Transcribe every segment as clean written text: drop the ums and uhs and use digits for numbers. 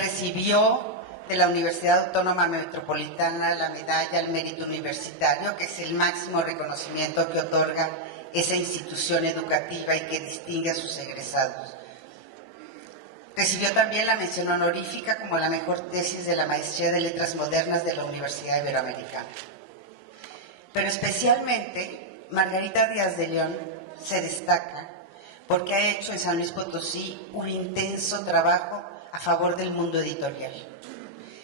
recibió de la Universidad Autónoma Metropolitana la Medalla al Mérito Universitario, que es el máximo reconocimiento que otorga esa institución educativa y que distingue a sus egresados. Recibió también la mención honorífica como la mejor tesis de la Maestría de Letras Modernas de la Universidad Iberoamericana. Pero especialmente, Margarita Díaz de León se destaca porque ha hecho en San Luis Potosí un intenso trabajo a favor del mundo editorial.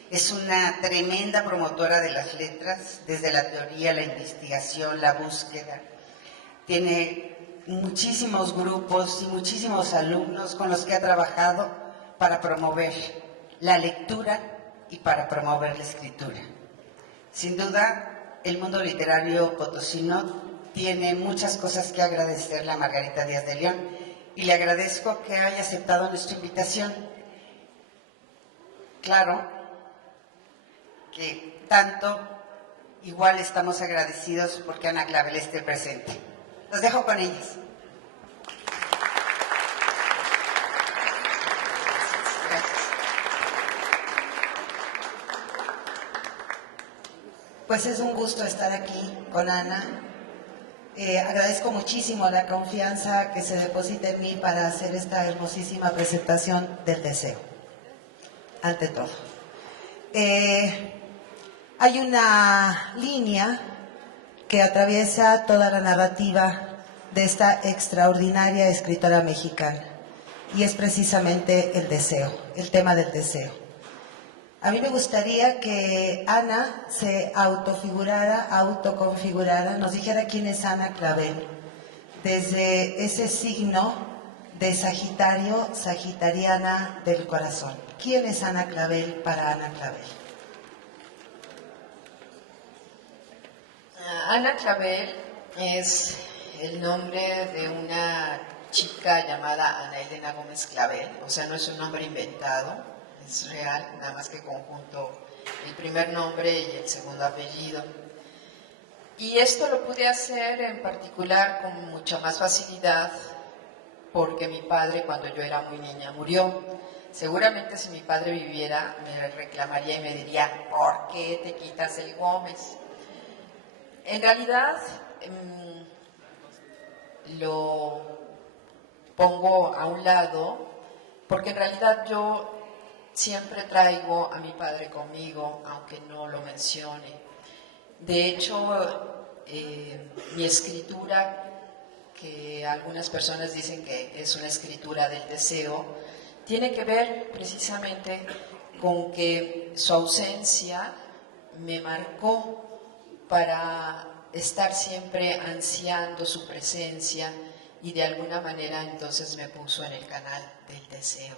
Es una tremenda promotora de las letras, desde la teoría, la investigación, la búsqueda. Tiene muchísimos grupos y muchísimos alumnos con los que ha trabajado para promover la lectura y para promover la escritura. Sin duda, el mundo literario potosino tiene muchas cosas que agradecerle a Margarita Díaz de León y le agradezco que haya aceptado nuestra invitación. Claro que tanto igual estamos agradecidos porque Ana Clavel esté presente. Los dejo con ellas. Gracias. Pues es un gusto estar aquí con Ana. Agradezco muchísimo la confianza que se deposita en mí para hacer esta hermosísima presentación del deseo, ante todo. Hay una línea que atraviesa toda la narrativa de esta extraordinaria escritora mexicana, y es precisamente el deseo, el tema del deseo. A mí me gustaría que Ana se autoconfigurara, nos dijera quién es Ana Clavel, desde ese signo de Sagitario, sagitariana del corazón. ¿Quién es Ana Clavel para Ana Clavel? Ana Clavel es el nombre de una chica llamada Ana Elena Gómez Clavel, o sea, no es un nombre inventado, es real, nada más que conjunto el primer nombre y el segundo apellido. Y esto lo pude hacer en particular con mucha más facilidad porque mi padre, cuando yo era muy niña, murió. Seguramente si mi padre viviera me reclamaría y me diría, ¿por qué te quitas el Gómez? En realidad lo pongo a un lado porque en realidad yo siempre traigo a mi padre conmigo, aunque no lo mencione. De hecho, mi escritura, que algunas personas dicen que es una escritura del deseo, tiene que ver precisamente con que su ausencia me marcó para estar siempre ansiando su presencia y de alguna manera entonces me puso en el canal del deseo.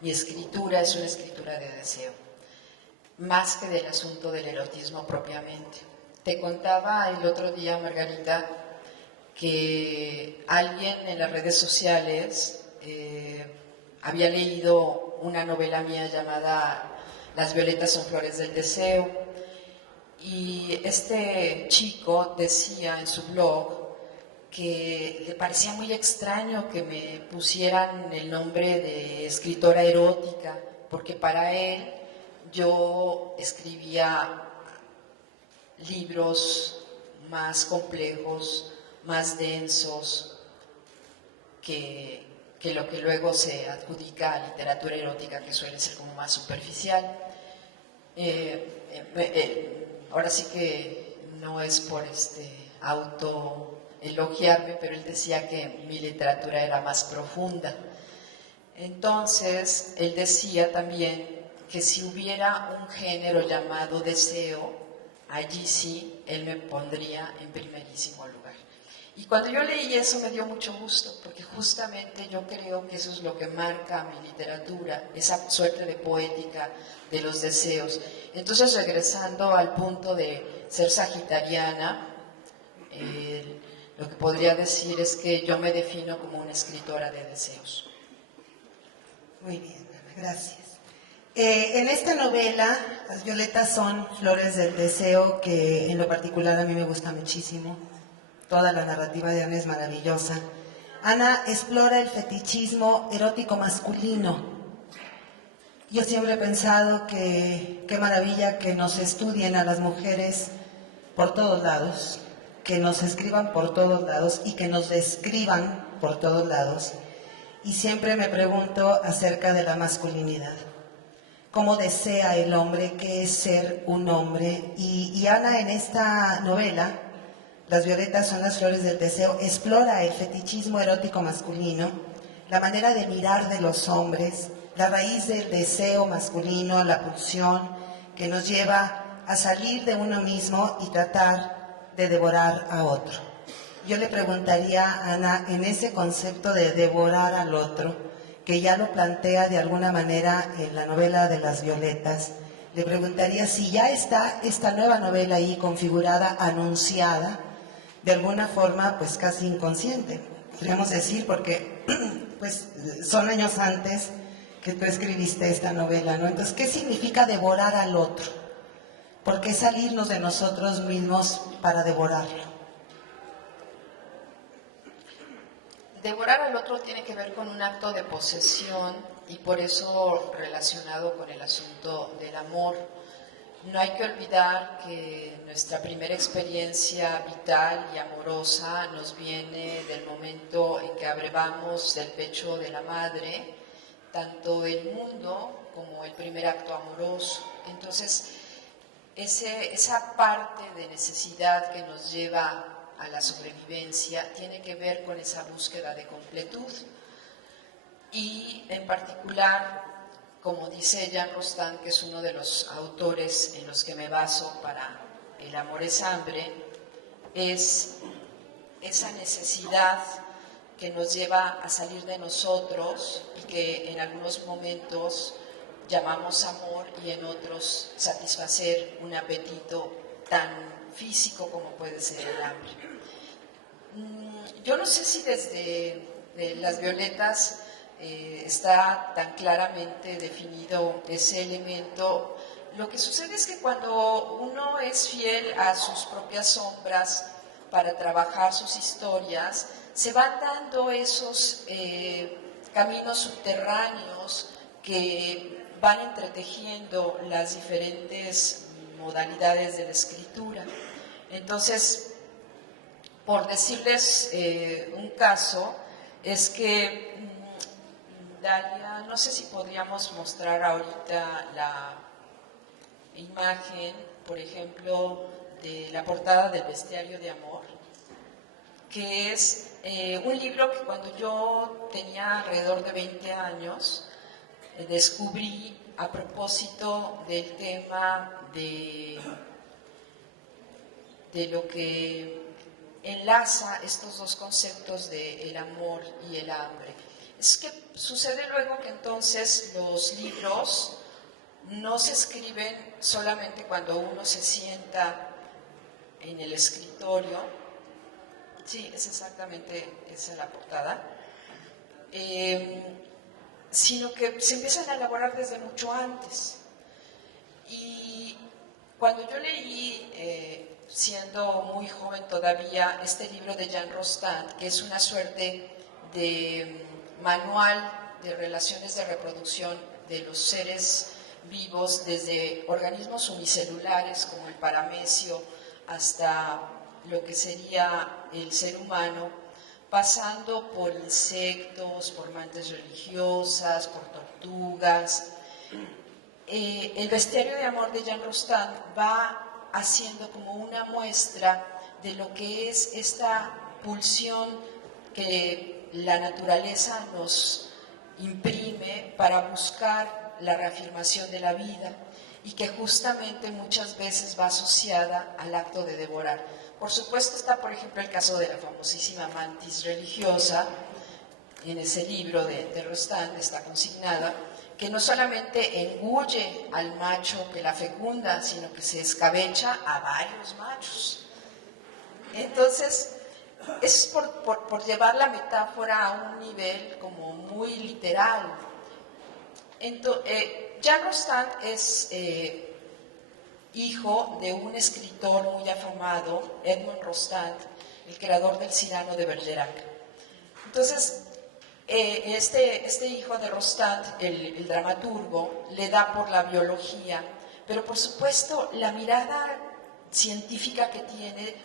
Mi escritura es una escritura de deseo, más que del asunto del erotismo propiamente. Te contaba el otro día, Margarita, que alguien en las redes sociales había leído una novela mía llamada Las violetas son flores del deseo. Y este chico decía en su blog que le parecía muy extraño que me pusieran el nombre de escritora erótica, porque para él yo escribía libros más complejos, más densos, que lo que luego se adjudica a literatura erótica, que suele ser como más superficial. Ahora sí que no es por autoelogiarme, pero él decía que mi literatura era más profunda. Entonces, él decía también que si hubiera un género llamado deseo, allí sí él me pondría en primerísimo lugar. Y cuando yo leí eso me dio mucho gusto, porque justamente yo creo que eso es lo que marca mi literatura, esa suerte de poética de los deseos. Entonces, regresando al punto de ser sagitariana, lo que podría decir es que yo me defino como una escritora de deseos. Muy bien, gracias. En esta novela, Las violetas son flores del deseo, que en lo particular a mí me gusta muchísimo. Toda la narrativa de Ana es maravillosa. Ana explora el fetichismo erótico masculino Yo siempre he pensado que qué maravilla que nos estudien a las mujeres por todos lados, que nos escriban por todos lados y que nos describan por todos lados. Y siempre me pregunto acerca de la masculinidad. ¿Cómo desea el hombre qué es ser un hombre? Y Ana, en esta novela, Las violetas son las flores del deseo, explora el fetichismo erótico masculino, la manera de mirar de los hombres, la raíz del deseo masculino, la pulsión que nos lleva a salir de uno mismo y tratar de devorar a otro. Yo le preguntaría a Ana, en ese concepto de devorar al otro, que ya lo plantea de alguna manera en la novela de Las violetas, le preguntaría si ya está esta nueva novela ahí configurada, anunciada, de alguna forma pues casi inconsciente, podríamos decir, porque pues son años antes que tú escribiste esta novela, ¿no? Entonces, ¿qué significa devorar al otro? ¿Por qué salirnos de nosotros mismos para devorarlo? Devorar al otro tiene que ver con un acto de posesión y por eso relacionado con el asunto del amor. No hay que olvidar que nuestra primera experiencia vital y amorosa nos viene del momento en que abrevamos del pecho de la madre, tanto el mundo como el primer acto amoroso. Entonces, esa parte de necesidad que nos lleva a la sobrevivencia tiene que ver con esa búsqueda de completud y en particular, como dice Jean Rostand, que es uno de los autores en los que me baso para El amor es hambre, es esa necesidad que nos lleva a salir de nosotros y que en algunos momentos llamamos amor y en otros satisfacer un apetito tan físico como puede ser el hambre. Yo no sé si desde Las violetas está tan claramente definido ese elemento. Lo que sucede es que cuando uno es fiel a sus propias sombras para trabajar sus historias, se van dando esos caminos subterráneos que van entretejiendo las diferentes modalidades de la escritura. Entonces, por decirles un caso, es que Dalia, no sé si podríamos mostrar ahorita la imagen, por ejemplo, de la portada del Bestiario de Amor, que es un libro que cuando yo tenía alrededor de 20 años descubrí a propósito del tema de lo que enlaza estos dos conceptos de el amor y el hambre. Es que sucede luego que entonces los libros no se escriben solamente cuando uno se sienta en el escritorio. Sí, es exactamente esa la portada. Sino que se empiezan a elaborar desde mucho antes. Y cuando yo leí, siendo muy joven todavía, este libro de Jean Rostand, que es una suerte de manual de relaciones de reproducción de los seres vivos, desde organismos unicelulares como el paramecio hasta lo que sería el ser humano, pasando por insectos, por mantis religiosas, por tortugas. El Bestiario de Amor de Jean Rostand va haciendo como una muestra de lo que es esta pulsión que la naturaleza nos imprime para buscar la reafirmación de la vida y que justamente muchas veces va asociada al acto de devorar. Por supuesto está, por ejemplo, el caso de la famosísima mantis religiosa, en ese libro de Rostand está consignada, que no solamente engulle al macho que la fecunda, sino que se escabecha a varios machos. Entonces, es por llevar la metáfora a un nivel como muy literal. Jean Rostand es hijo de un escritor muy afamado, Edmond Rostand, el creador del Cyrano de Bergerac. Entonces, Este hijo de Rostand, el dramaturgo, le da por la biología, pero por supuesto la mirada científica que tiene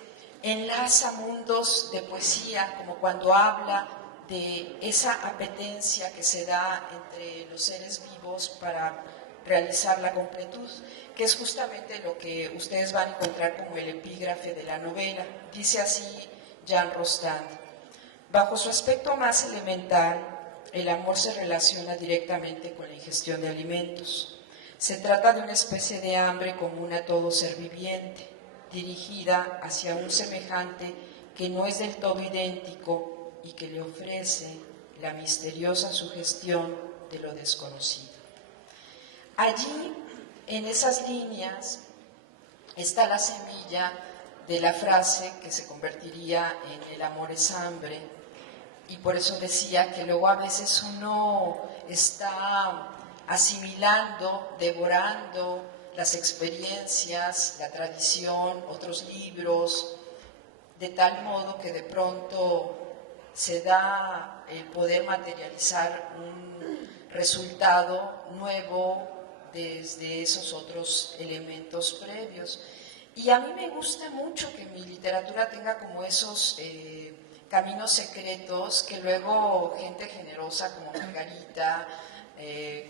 enlaza mundos de poesía, como cuando habla de esa apetencia que se da entre los seres vivos para realizar la completud, que es justamente lo que ustedes van a encontrar como el epígrafe de la novela. Dice así Jean Rostand: bajo su aspecto más elemental, el amor se relaciona directamente con la ingestión de alimentos. Se trata de una especie de hambre común a todo ser viviente, dirigida hacia un semejante que no es del todo idéntico y que le ofrece la misteriosa sugestión de lo desconocido. Allí, en esas líneas, está la semilla de la frase que se convertiría en el amor es hambre, y por eso decía que luego a veces uno está asimilando, devorando las experiencias, la tradición, otros libros, de tal modo que de pronto se da el poder materializar un resultado nuevo desde esos otros elementos previos. Y a mí me gusta mucho que mi literatura tenga como esos caminos secretos que luego gente generosa como Margarita,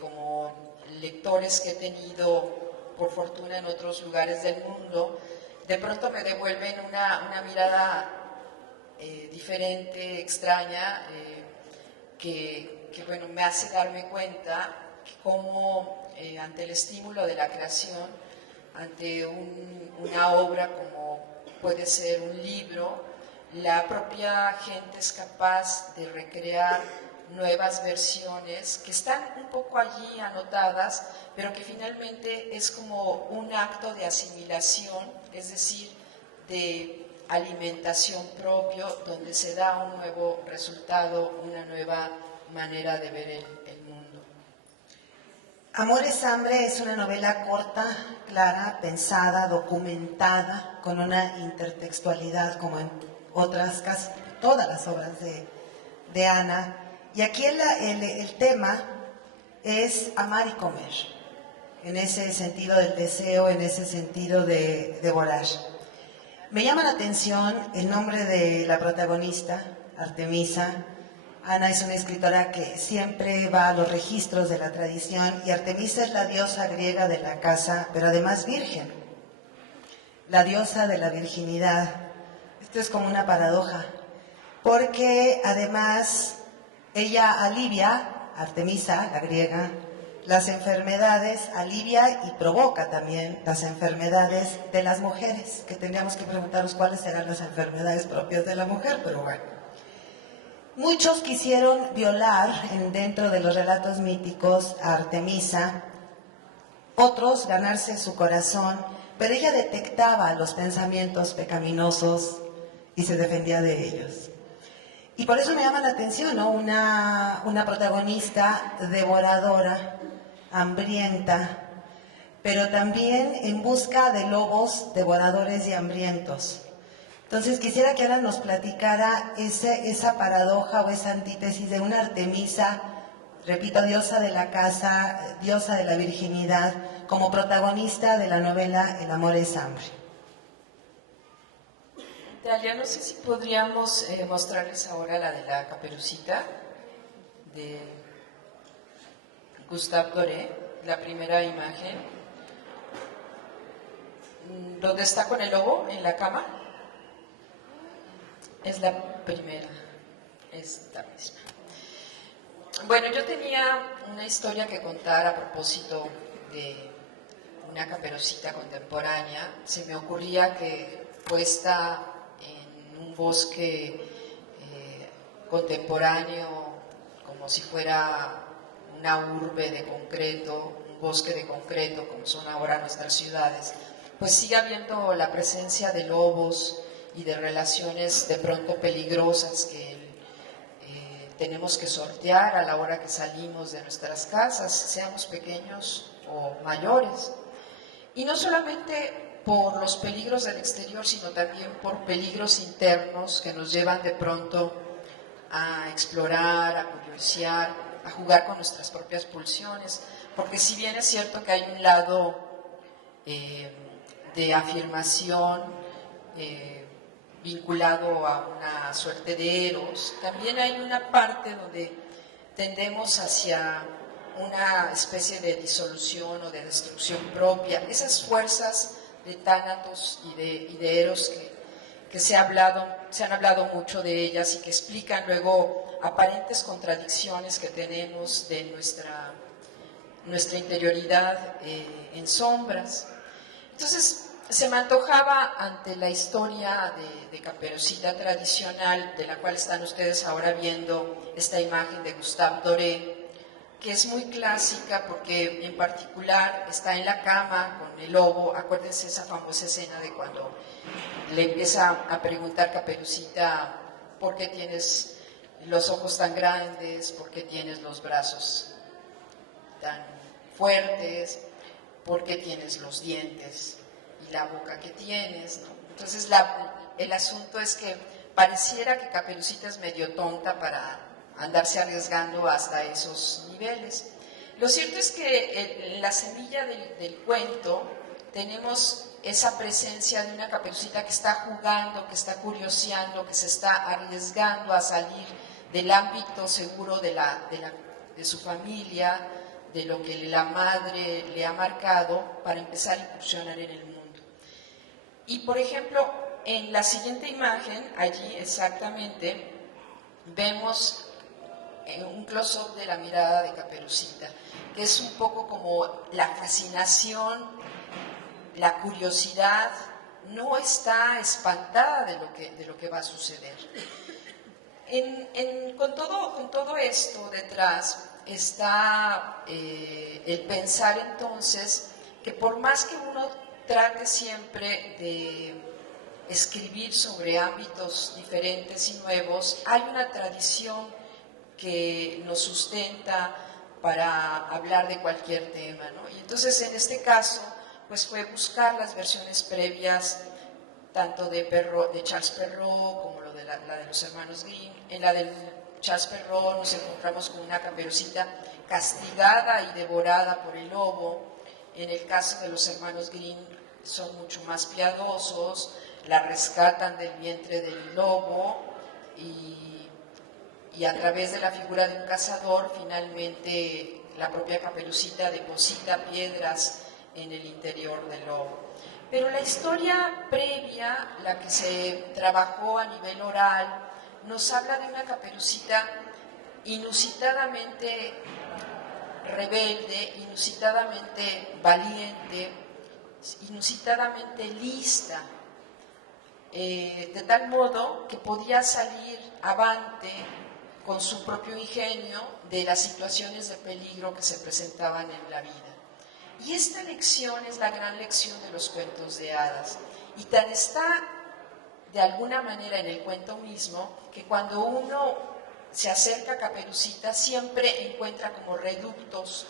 como lectores que he tenido por fortuna en otros lugares del mundo, de pronto me devuelven una mirada diferente, extraña, que bueno, me hace darme cuenta que cómo ante el estímulo de la creación, ante una obra como puede ser un libro, la propia gente es capaz de recrear nuevas versiones que están un poco allí anotadas, pero que finalmente es como un acto de asimilación, es decir, de alimentación propio, donde se da un nuevo resultado, una nueva manera de ver el mundo. Amor es hambre es una novela corta, clara, pensada, documentada, con una intertextualidad como en otras, casi todas las obras de Ana. Y aquí el tema es amar y comer, en ese sentido del deseo, en ese sentido de devorar. Me llama la atención el nombre de la protagonista, Artemisa. Ana es una escritora que siempre va a los registros de la tradición, y Artemisa es la diosa griega de la casa, pero además virgen, la diosa de la virginidad. Esto es como una paradoja, porque además ella alivia, Artemisa, la griega, las enfermedades, alivia y provoca también las enfermedades de las mujeres, que tendríamos que preguntarnos cuáles serán las enfermedades propias de la mujer, pero bueno. Muchos quisieron violar dentro de los relatos míticos a Artemisa, otros ganarse su corazón, pero ella detectaba los pensamientos pecaminosos y se defendía de ellos. Y por eso me llama la atención, ¿no? Una protagonista devoradora, hambrienta, pero también en busca de lobos devoradores y hambrientos. Entonces quisiera que Ana nos platicara esa paradoja o esa antítesis de una Artemisa, repito, diosa de la casa, diosa de la virginidad, como protagonista de la novela El amor es hambre. Dalia, no sé si podríamos mostrarles ahora la de la Caperucita, de Gustave Doré, la primera imagen. ¿Dónde está con el lobo? ¿En la cama? Es la primera, esta misma. Bueno, yo tenía una historia que contar a propósito de una Caperucita contemporánea. Se me ocurría que puesta en un bosque contemporáneo, como si fuera una urbe de concreto, un bosque de concreto, como son ahora nuestras ciudades, pues sigue habiendo la presencia de lobos y de relaciones de pronto peligrosas que tenemos que sortear a la hora que salimos de nuestras casas, seamos pequeños o mayores. Y no solamente por los peligros del exterior, sino también por peligros internos que nos llevan de pronto a explorar, a curiosear, a jugar con nuestras propias pulsiones, porque si bien es cierto que hay un lado de afirmación vinculado a una suerte de eros, también hay una parte donde tendemos hacia una especie de disolución o de destrucción propia. Esas fuerzas de Tánatos y de Eros que se han hablado mucho de ellas y que explican luego aparentes contradicciones que tenemos de nuestra interioridad en sombras. Entonces, se me antojaba ante la historia de Caperucita tradicional, de la cual están ustedes ahora viendo esta imagen de Gustave Doré, que es muy clásica porque en particular está en la cama con el lobo. Acuérdense esa famosa escena de cuando le empieza a preguntar Caperucita: ¿por qué tienes los ojos tan grandes? ¿Por qué tienes los brazos tan fuertes? ¿Por qué tienes los dientes y la boca que tienes? ¿No? Entonces el asunto es que pareciera que Caperucita es medio tonta para andarse arriesgando hasta esos niveles. Lo cierto es que en la semilla del cuento tenemos esa presencia de una Caperucita que está jugando, que está curioseando, que se está arriesgando a salir del ámbito seguro de su familia, de lo que la madre le ha marcado, para empezar a incursionar en el mundo. Y por ejemplo, en la siguiente imagen, allí exactamente, vemos un close-up de la mirada de Caperucita, que es un poco como la fascinación, la curiosidad, no está espantada de lo que va a suceder. Con todo esto detrás está el pensar entonces que por más que uno trate siempre de escribir sobre ámbitos diferentes y nuevos, hay una tradición que nos sustenta para hablar de cualquier tema, ¿no? Y entonces en este caso pues fue buscar las versiones previas tanto de Charles Perrault como lo de la de los hermanos Grimm. En la de Charles Perrault nos encontramos con una Caperucita castigada y devorada por el lobo. En el caso de los hermanos Grimm son mucho más piadosos, la rescatan del vientre del lobo y a través de la figura de un cazador finalmente la propia Caperucita deposita piedras en el interior del lobo. Pero la historia previa, la que se trabajó a nivel oral, nos habla de una Caperucita inusitadamente rebelde, inusitadamente valiente, inusitadamente lista, de tal modo que podía salir avante con su propio ingenio de las situaciones de peligro que se presentaban en la vida. Y esta lección es la gran lección de los cuentos de hadas. Y tan está de alguna manera en el cuento mismo que cuando uno se acerca a Caperucita siempre encuentra como reductos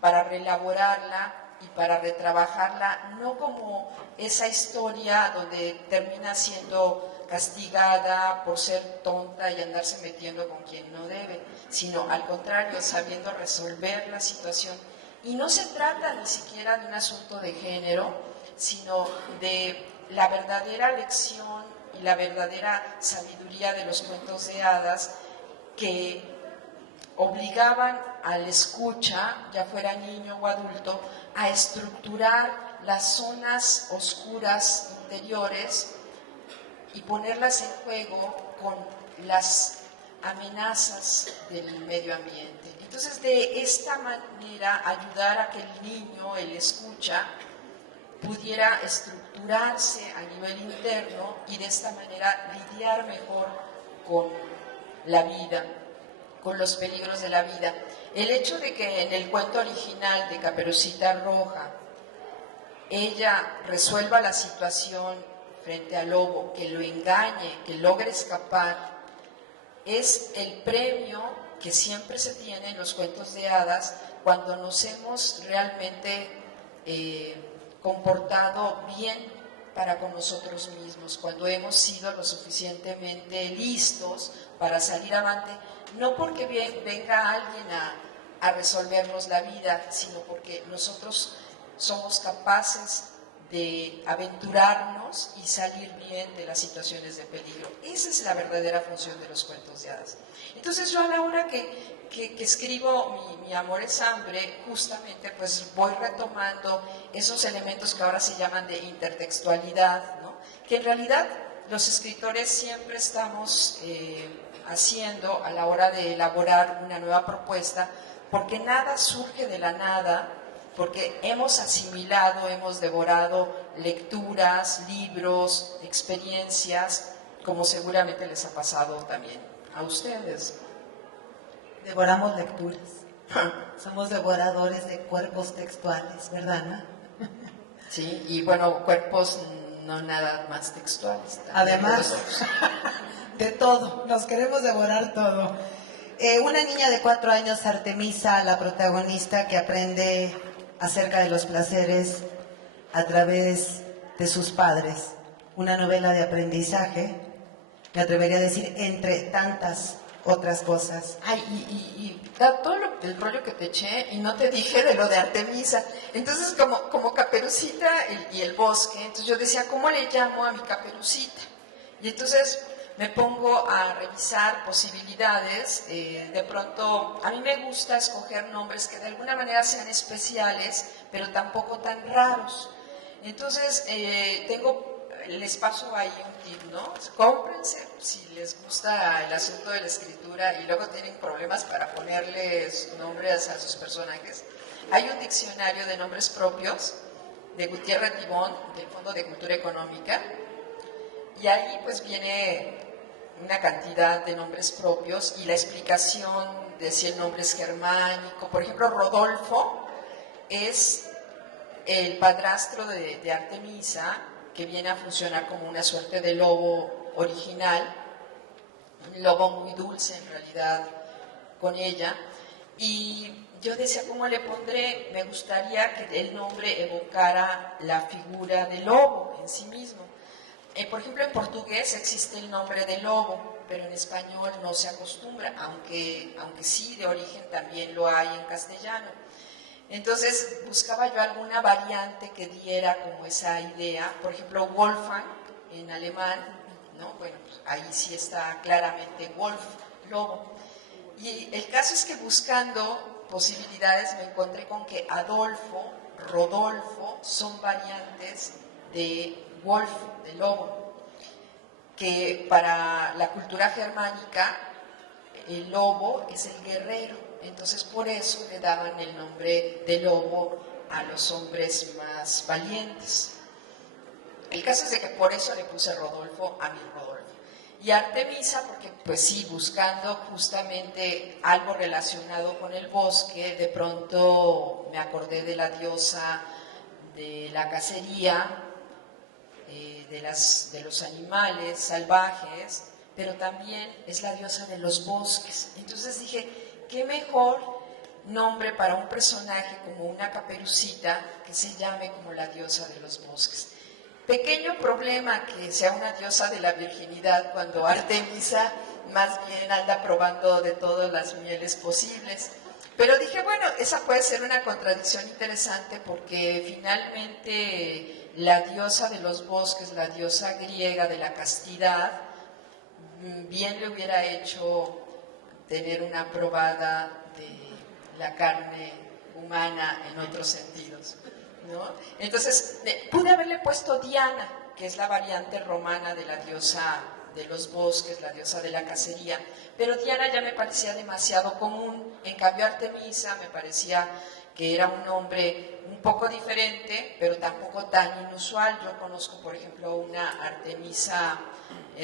para reelaborarla y para retrabajarla, no como esa historia donde termina siendo castigada por ser tonta y andarse metiendo con quien no debe, sino al contrario, sabiendo resolver la situación. Y no se trata ni siquiera de un asunto de género, sino de la verdadera lección y la verdadera sabiduría de los cuentos de hadas que obligaban al escucha, ya fuera niño o adulto, a estructurar las zonas oscuras interiores y ponerlas en juego con las amenazas del medio ambiente. Entonces, de esta manera, ayudar a que el niño, el escucha, pudiera estructurarse a nivel interno y de esta manera lidiar mejor con la vida, con los peligros de la vida. El hecho de que en el cuento original de Caperucita Roja ella resuelva la situación frente al lobo, que lo engañe, que logre escapar, es el premio que siempre se tiene en los cuentos de hadas cuando nos hemos realmente comportado bien para con nosotros mismos, cuando hemos sido lo suficientemente listos para salir avante, no porque venga alguien a resolvernos la vida, sino porque nosotros somos capaces de aventurarnos y salir bien de las situaciones de peligro. Esa es la verdadera función de los cuentos de hadas. Entonces yo a la hora que escribo mi Amor es hambre, justamente pues voy retomando esos elementos que ahora se llaman de intertextualidad, ¿no? Que en realidad los escritores siempre estamos haciendo a la hora de elaborar una nueva propuesta, porque nada surge de la nada, porque hemos asimilado, hemos devorado lecturas, libros, experiencias, como seguramente les ha pasado también a ustedes. Devoramos lecturas. Somos devoradores de cuerpos textuales, ¿verdad, Ana? Sí, y bueno, cuerpos no nada más textuales. Además, de todo, nos queremos devorar todo. Una niña de 4 años, Artemisa, la protagonista que aprende acerca de los placeres a través de sus padres. Una novela de aprendizaje, me atrevería a decir, entre tantas otras cosas. Ay, y todo el rollo que te eché y no te dije de lo de Artemisa. Entonces, como Caperucita y el bosque, entonces yo decía, ¿cómo le llamo a mi Caperucita? Y entonces me pongo a revisar posibilidades. De pronto, a mí me gusta escoger nombres que de alguna manera sean especiales, pero tampoco tan raros. Entonces, les paso ahí un tip, ¿no? Cómprense si les gusta el asunto de la escritura y luego tienen problemas para ponerles nombres a sus personajes. Hay un diccionario de nombres propios de Gutiérrez Tibón, del Fondo de Cultura Económica, y ahí pues viene una cantidad de nombres propios y la explicación de si el nombre es germánico. Por ejemplo, Rodolfo es el padrastro de Artemisa, que viene a funcionar como una suerte de lobo original, un lobo muy dulce en realidad con ella. Y yo decía, ¿cómo le pondré? Me gustaría que el nombre evocara la figura del lobo en sí mismo. Por ejemplo, en portugués existe el nombre de lobo, pero en español no se acostumbra, aunque sí de origen también lo hay en castellano. Entonces buscaba yo alguna variante que diera como esa idea. Por ejemplo, Wolfgang en alemán, ¿no? Bueno, pues ahí sí está claramente Wolf, lobo. Y el caso es que buscando posibilidades me encontré con que Adolfo, Rodolfo son variantes de Wolf, de lobo, que para la cultura germánica el lobo es el guerrero, entonces por eso le daban el nombre de lobo a los hombres más valientes. El caso es de que por eso le puse Rodolfo a mi Rodolfo. Y Artemisa, porque pues sí, buscando justamente algo relacionado con el bosque, de pronto me acordé de la diosa de la cacería, de los animales salvajes, pero también es la diosa de los bosques. Entonces dije, qué mejor nombre para un personaje como una Caperucita que se llame como la diosa de los bosques. Pequeño problema que sea una diosa de la virginidad cuando Artemisa más bien anda probando de todas las mieles posibles. Pero dije, bueno, esa puede ser una contradicción interesante porque finalmente la diosa de los bosques, la diosa griega de la castidad, bien le hubiera hecho tener una probada de la carne humana en otros sentidos, ¿no? Entonces, pude haberle puesto Diana, que es la variante romana de la diosa de los bosques, la diosa de la cacería, pero Diana ya me parecía demasiado común. En cambio, Artemisa me parecía que era un nombre un poco diferente, pero tampoco tan inusual. Yo conozco, por ejemplo, una Artemisa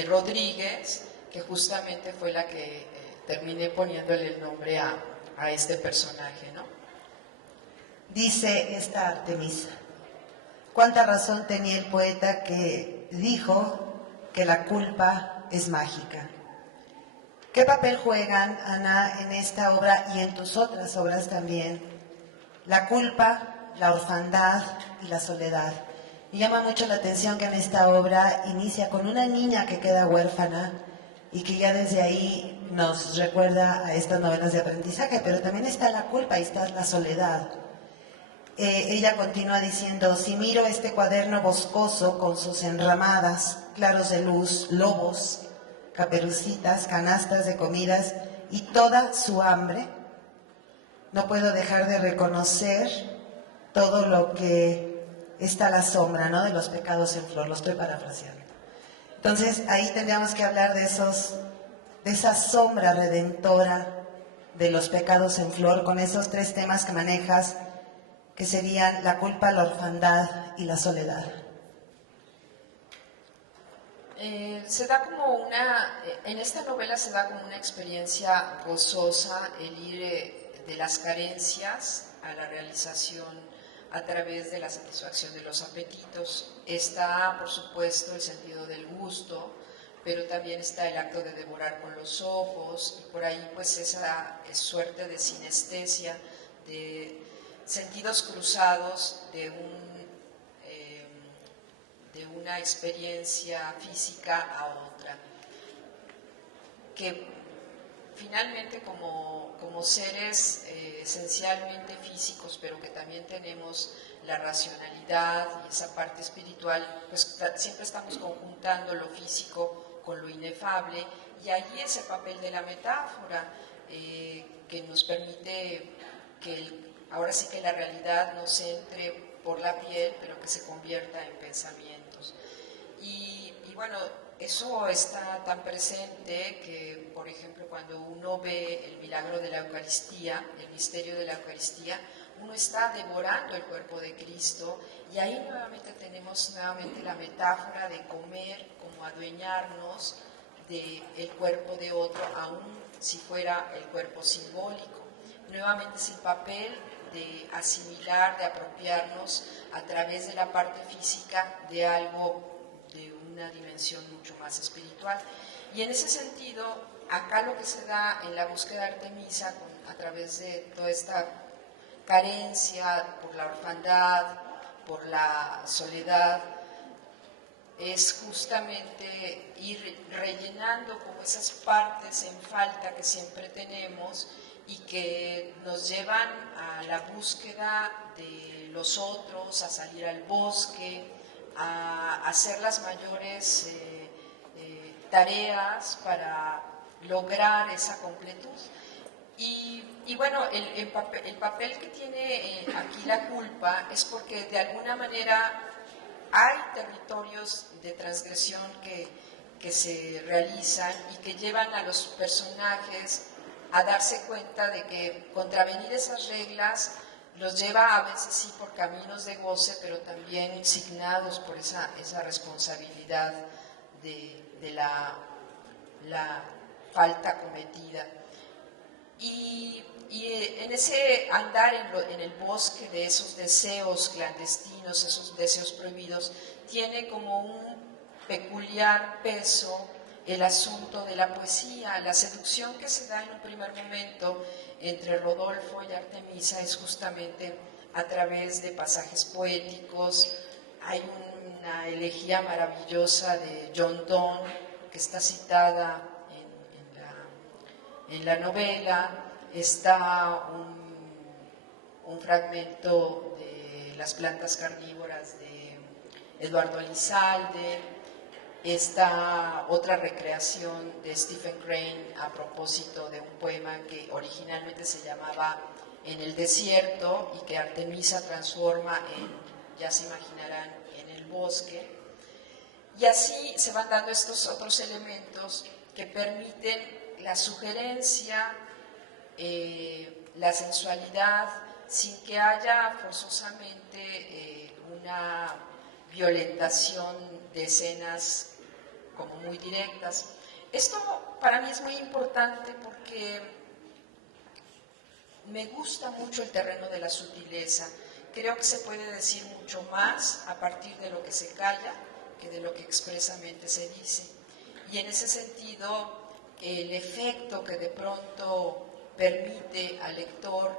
Rodríguez, que justamente fue la que terminé poniéndole el nombre a este personaje, ¿no? Dice esta Artemisa, cuánta razón tenía el poeta que dijo que la culpa es mágica. ¿Qué papel juegan, Ana, en esta obra y en tus otras obras también? La culpa, la orfandad y la soledad. Me llama mucho la atención que en esta obra inicia con una niña que queda huérfana y que ya desde ahí nos recuerda a estas novelas de aprendizaje, pero también está la culpa y está la soledad. Ella continúa diciendo: si miro este cuaderno boscoso con sus enramadas, claros de luz, lobos, caperucitas, canastas de comidas y toda su hambre, no puedo dejar de reconocer todo lo que está a la sombra, ¿no?, de los pecados en flor. Lo estoy parafraseando. Entonces ahí tendríamos que hablar de esa sombra redentora de los pecados en flor, con esos tres temas que manejas, que serían la culpa, la orfandad y la soledad. Se da como en esta novela se da como una experiencia gozosa el ir de las carencias a la realización a través de la satisfacción de los apetitos. Está, por supuesto, el sentido del gusto, pero también está el acto de devorar con los ojos, y por ahí pues esa suerte de sinestesia, de sentidos cruzados de una experiencia física a otra, que finalmente como seres esencialmente físicos, pero que también tenemos la racionalidad y esa parte espiritual, pues siempre estamos conjuntando lo físico con lo inefable, y ahí ese papel de la metáfora que nos permite que ahora sí que la realidad nos entre por la piel, pero que se convierta en pensamientos. Y bueno, eso está tan presente que, por ejemplo, cuando uno ve el milagro de la Eucaristía, el misterio de la Eucaristía, uno está devorando el cuerpo de Cristo, y ahí nuevamente tenemos la metáfora de comer como adueñarnos del cuerpo de otro, aun si fuera el cuerpo simbólico. Nuevamente es el papel de asimilar, de apropiarnos a través de la parte física de algo de una dimensión mucho más espiritual. Y en ese sentido, acá lo que se da en la búsqueda de Artemisa, a través de toda esta carencia por la orfandad, por la soledad, es justamente ir rellenando como esas partes en falta que siempre tenemos y que nos llevan a la búsqueda de los otros, a salir al bosque, a hacer las mayores tareas para lograr esa completud. Y bueno, el papel que tiene aquí la culpa es porque de alguna manera hay territorios de transgresión que se realizan y que llevan a los personajes a darse cuenta de que contravenir esas reglas los lleva a veces sí por caminos de goce, pero también signados por esa responsabilidad de la falta cometida. Y en ese andar en el bosque de esos deseos clandestinos, esos deseos prohibidos, tiene como un peculiar peso el asunto de la poesía. La seducción que se da en un primer momento entre Rodolfo y Artemisa es justamente a través de pasajes poéticos. Hay una elegía maravillosa de John Donne que está citada en la novela. Está un fragmento de Las plantas carnívoras de Eduardo Elizalde. Está otra recreación de Stephen Crane a propósito de un poema que originalmente se llamaba En el desierto y que Artemisa transforma en, ya se imaginarán, en el bosque. Y así se van dando estos otros elementos que permiten la sugerencia, la sensualidad, sin que haya forzosamente una violentación de escenas como muy directas. Esto para mí es muy importante porque me gusta mucho el terreno de la sutileza. Creo que se puede decir mucho más a partir de lo que se calla que de lo que expresamente se dice. Y en ese sentido, el efecto que de pronto permite al lector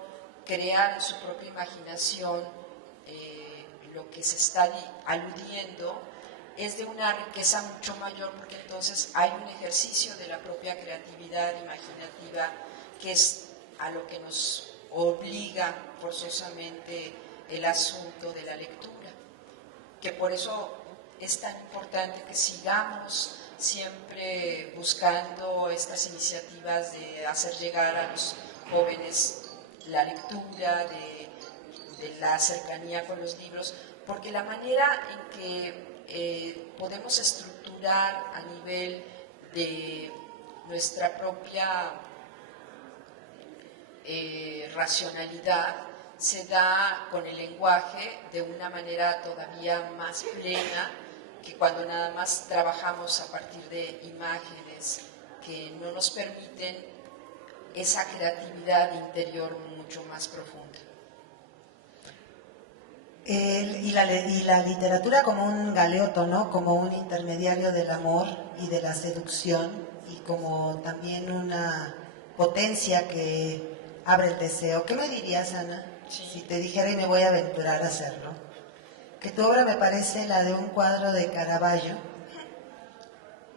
crear en su propia imaginación lo que se está aludiendo es de una riqueza mucho mayor, porque entonces hay un ejercicio de la propia creatividad imaginativa que es a lo que nos obliga forzosamente el asunto de la lectura, que por eso es tan importante que sigamos siempre buscando estas iniciativas de hacer llegar a los jóvenes la lectura, de la cercanía con los libros, porque la manera en que podemos estructurar a nivel de nuestra propia racionalidad se da con el lenguaje de una manera todavía más plena que cuando nada más trabajamos a partir de imágenes que no nos permiten esa creatividad interior mucho más profunda. Y la literatura como un galeoto, ¿no? Como un intermediario del amor y de la seducción, y como también una potencia que abre el deseo. ¿Qué me dirías, Ana, si te dijera, y me voy a aventurar a hacerlo, que tu obra me parece la de un cuadro de Caravaggio,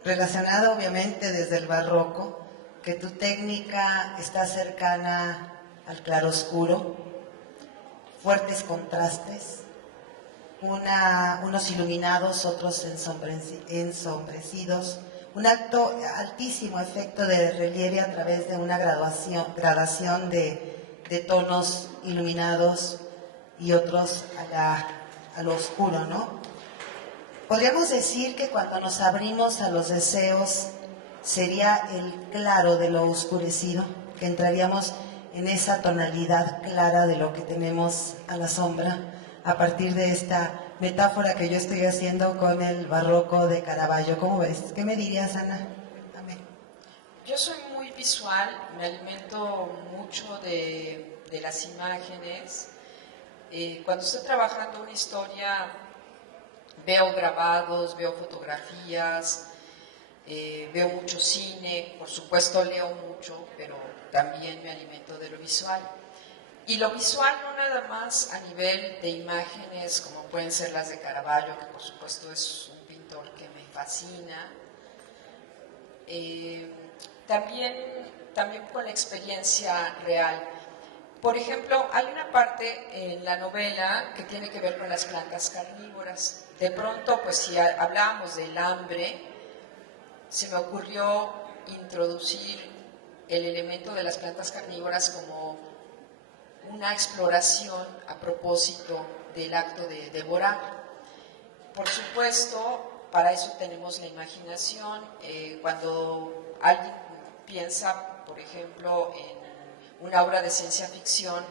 relacionado obviamente desde el barroco, que tu técnica está cercana al claroscuro, fuertes contrastes, unos iluminados, otros ensombrecidos, un altísimo efecto de relieve a través de una gradación de tonos iluminados y otros a lo oscuro, ¿no? Podríamos decir que cuando nos abrimos a los deseos sería el claro de lo oscurecido, que entraríamos en esa tonalidad clara de lo que tenemos a la sombra, a partir de esta metáfora que yo estoy haciendo con el barroco de Caravaggio. ¿Cómo ves? ¿Qué me dirías, Ana? Amén. Yo soy muy visual, me alimento mucho de las imágenes. Cuando estoy trabajando una historia, veo grabados, veo fotografías, veo mucho cine, por supuesto leo mucho, pero también me alimento de lo visual. Y lo visual no nada más a nivel de imágenes como pueden ser las de Caravaggio, que por supuesto es un pintor que me fascina, también con la experiencia real. Por ejemplo, hay una parte en la novela que tiene que ver con las plantas carnívoras. De pronto, pues si hablábamos del hambre, se me ocurrió introducir el elemento de las plantas carnívoras como una exploración a propósito del acto de devorar. Por supuesto, para eso tenemos la imaginación. Cuando alguien piensa, por ejemplo, en una obra de ciencia ficción,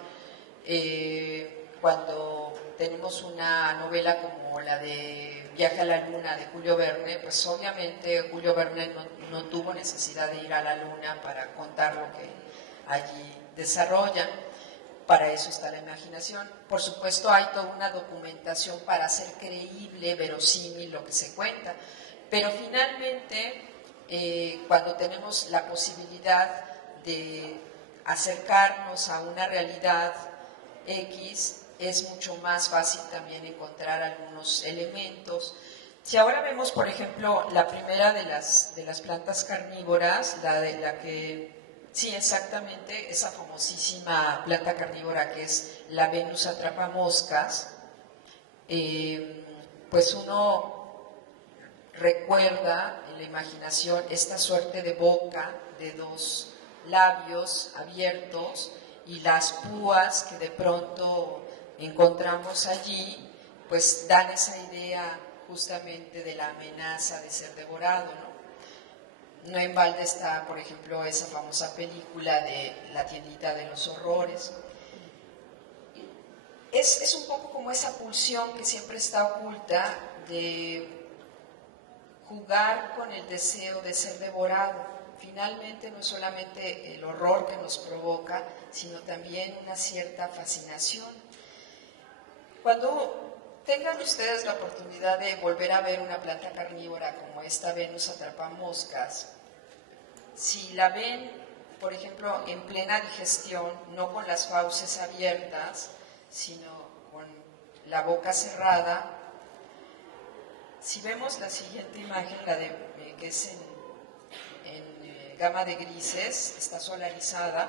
cuando tenemos una novela como la de Viaje a la Luna de Julio Verne, pues obviamente Julio Verne no tuvo necesidad de ir a la Luna para contar lo que allí desarrolla. Para eso está la imaginación. Por supuesto, hay toda una documentación para hacer creíble, verosímil lo que se cuenta. Pero finalmente, cuando tenemos la posibilidad de acercarnos a una realidad X, es mucho más fácil también encontrar algunos elementos. Si ahora vemos, por ejemplo, la primera de las plantas carnívoras, la que... Sí, exactamente, esa famosísima planta carnívora que es la Venus atrapamoscas, pues uno recuerda en la imaginación esta suerte de boca de dos labios abiertos y las púas que de pronto encontramos allí, pues dan esa idea justamente de la amenaza de ser devorado, ¿no? No en balde está, por ejemplo, esa famosa película de La tiendita de los horrores. Es un poco como esa pulsión que siempre está oculta de jugar con el deseo de ser devorado. Finalmente no es solamente el horror que nos provoca, sino también una cierta fascinación. Cuando tengan ustedes la oportunidad de volver a ver una planta carnívora como esta Venus atrapamoscas, si la ven, por ejemplo, en plena digestión, no con las fauces abiertas, sino con la boca cerrada. Si vemos la siguiente imagen, la de, que es en gama de grises, está solarizada,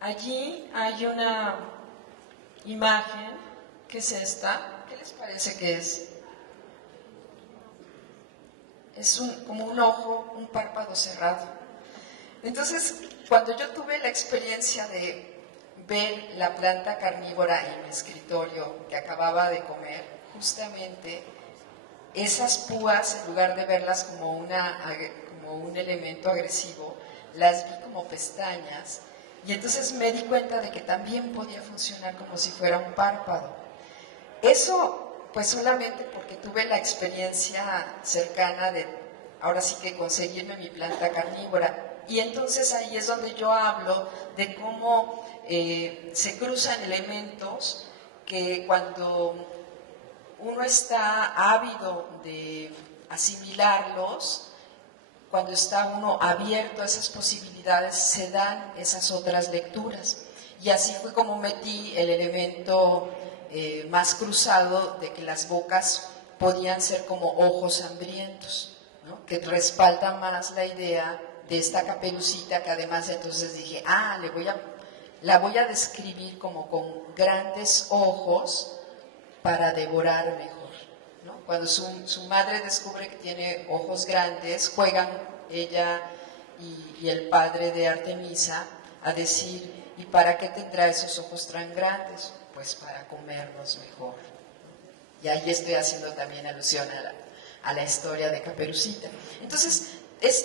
allí hay una imagen que es esta. ¿Qué les parece que es? Es como un ojo, un párpado cerrado. Entonces, cuando yo tuve la experiencia de ver la planta carnívora en mi escritorio que acababa de comer, justamente esas púas, en lugar de verlas como un elemento agresivo, las vi como pestañas, y entonces me di cuenta de que también podía funcionar como si fuera un párpado. Eso, pues solamente porque tuve la experiencia cercana de, ahora sí que conseguirme mi planta carnívora. Y entonces ahí es donde yo hablo de cómo se cruzan elementos que cuando uno está ávido de asimilarlos, cuando está uno abierto a esas posibilidades, se dan esas otras lecturas. Y así fue como metí el elemento más cruzado de que las bocas podían ser como ojos hambrientos, ¿no? Que respalda más la idea de esta Caperucita, que además entonces dije, la voy a describir como con grandes ojos para devorar mejor, ¿no? Cuando su madre descubre que tiene ojos grandes, juegan ella y el padre de Artemisa a decir, ¿y para qué tendrá esos ojos tan grandes? Pues para comernos mejor. Y ahí estoy haciendo también alusión a la historia de Caperucita. Entonces,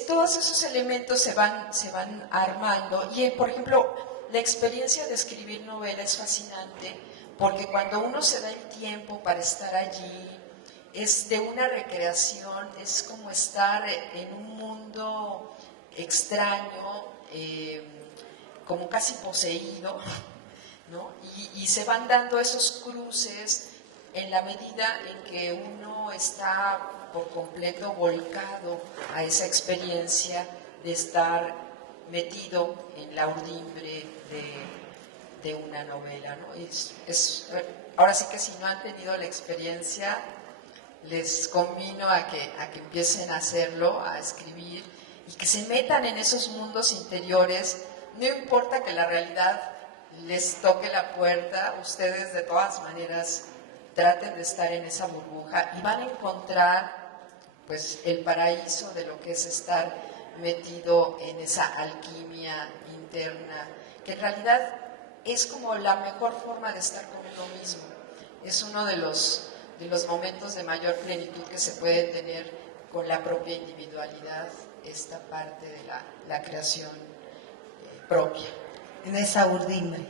todos esos elementos se van armando y, por ejemplo, la experiencia de escribir novela es fascinante porque cuando uno se da el tiempo para estar allí, es de una recreación, es como estar en un mundo extraño, como casi poseído, ¿no? Y se van dando esos cruces en la medida en que uno está por completo volcado a esa experiencia de estar metido en la urdimbre de una novela, ¿no? Ahora sí que si no han tenido la experiencia, les convino a que empiecen a hacerlo, a escribir, y que se metan en esos mundos interiores. No importa que la realidad les toque la puerta, ustedes de todas maneras traten de estar en esa burbuja y van a encontrar pues el paraíso de lo que es estar metido en esa alquimia interna, que en realidad es como la mejor forma de estar con uno mismo. Es uno de los momentos de mayor plenitud que se puede tener con la propia individualidad, esta parte de la creación propia. En esa urdimbre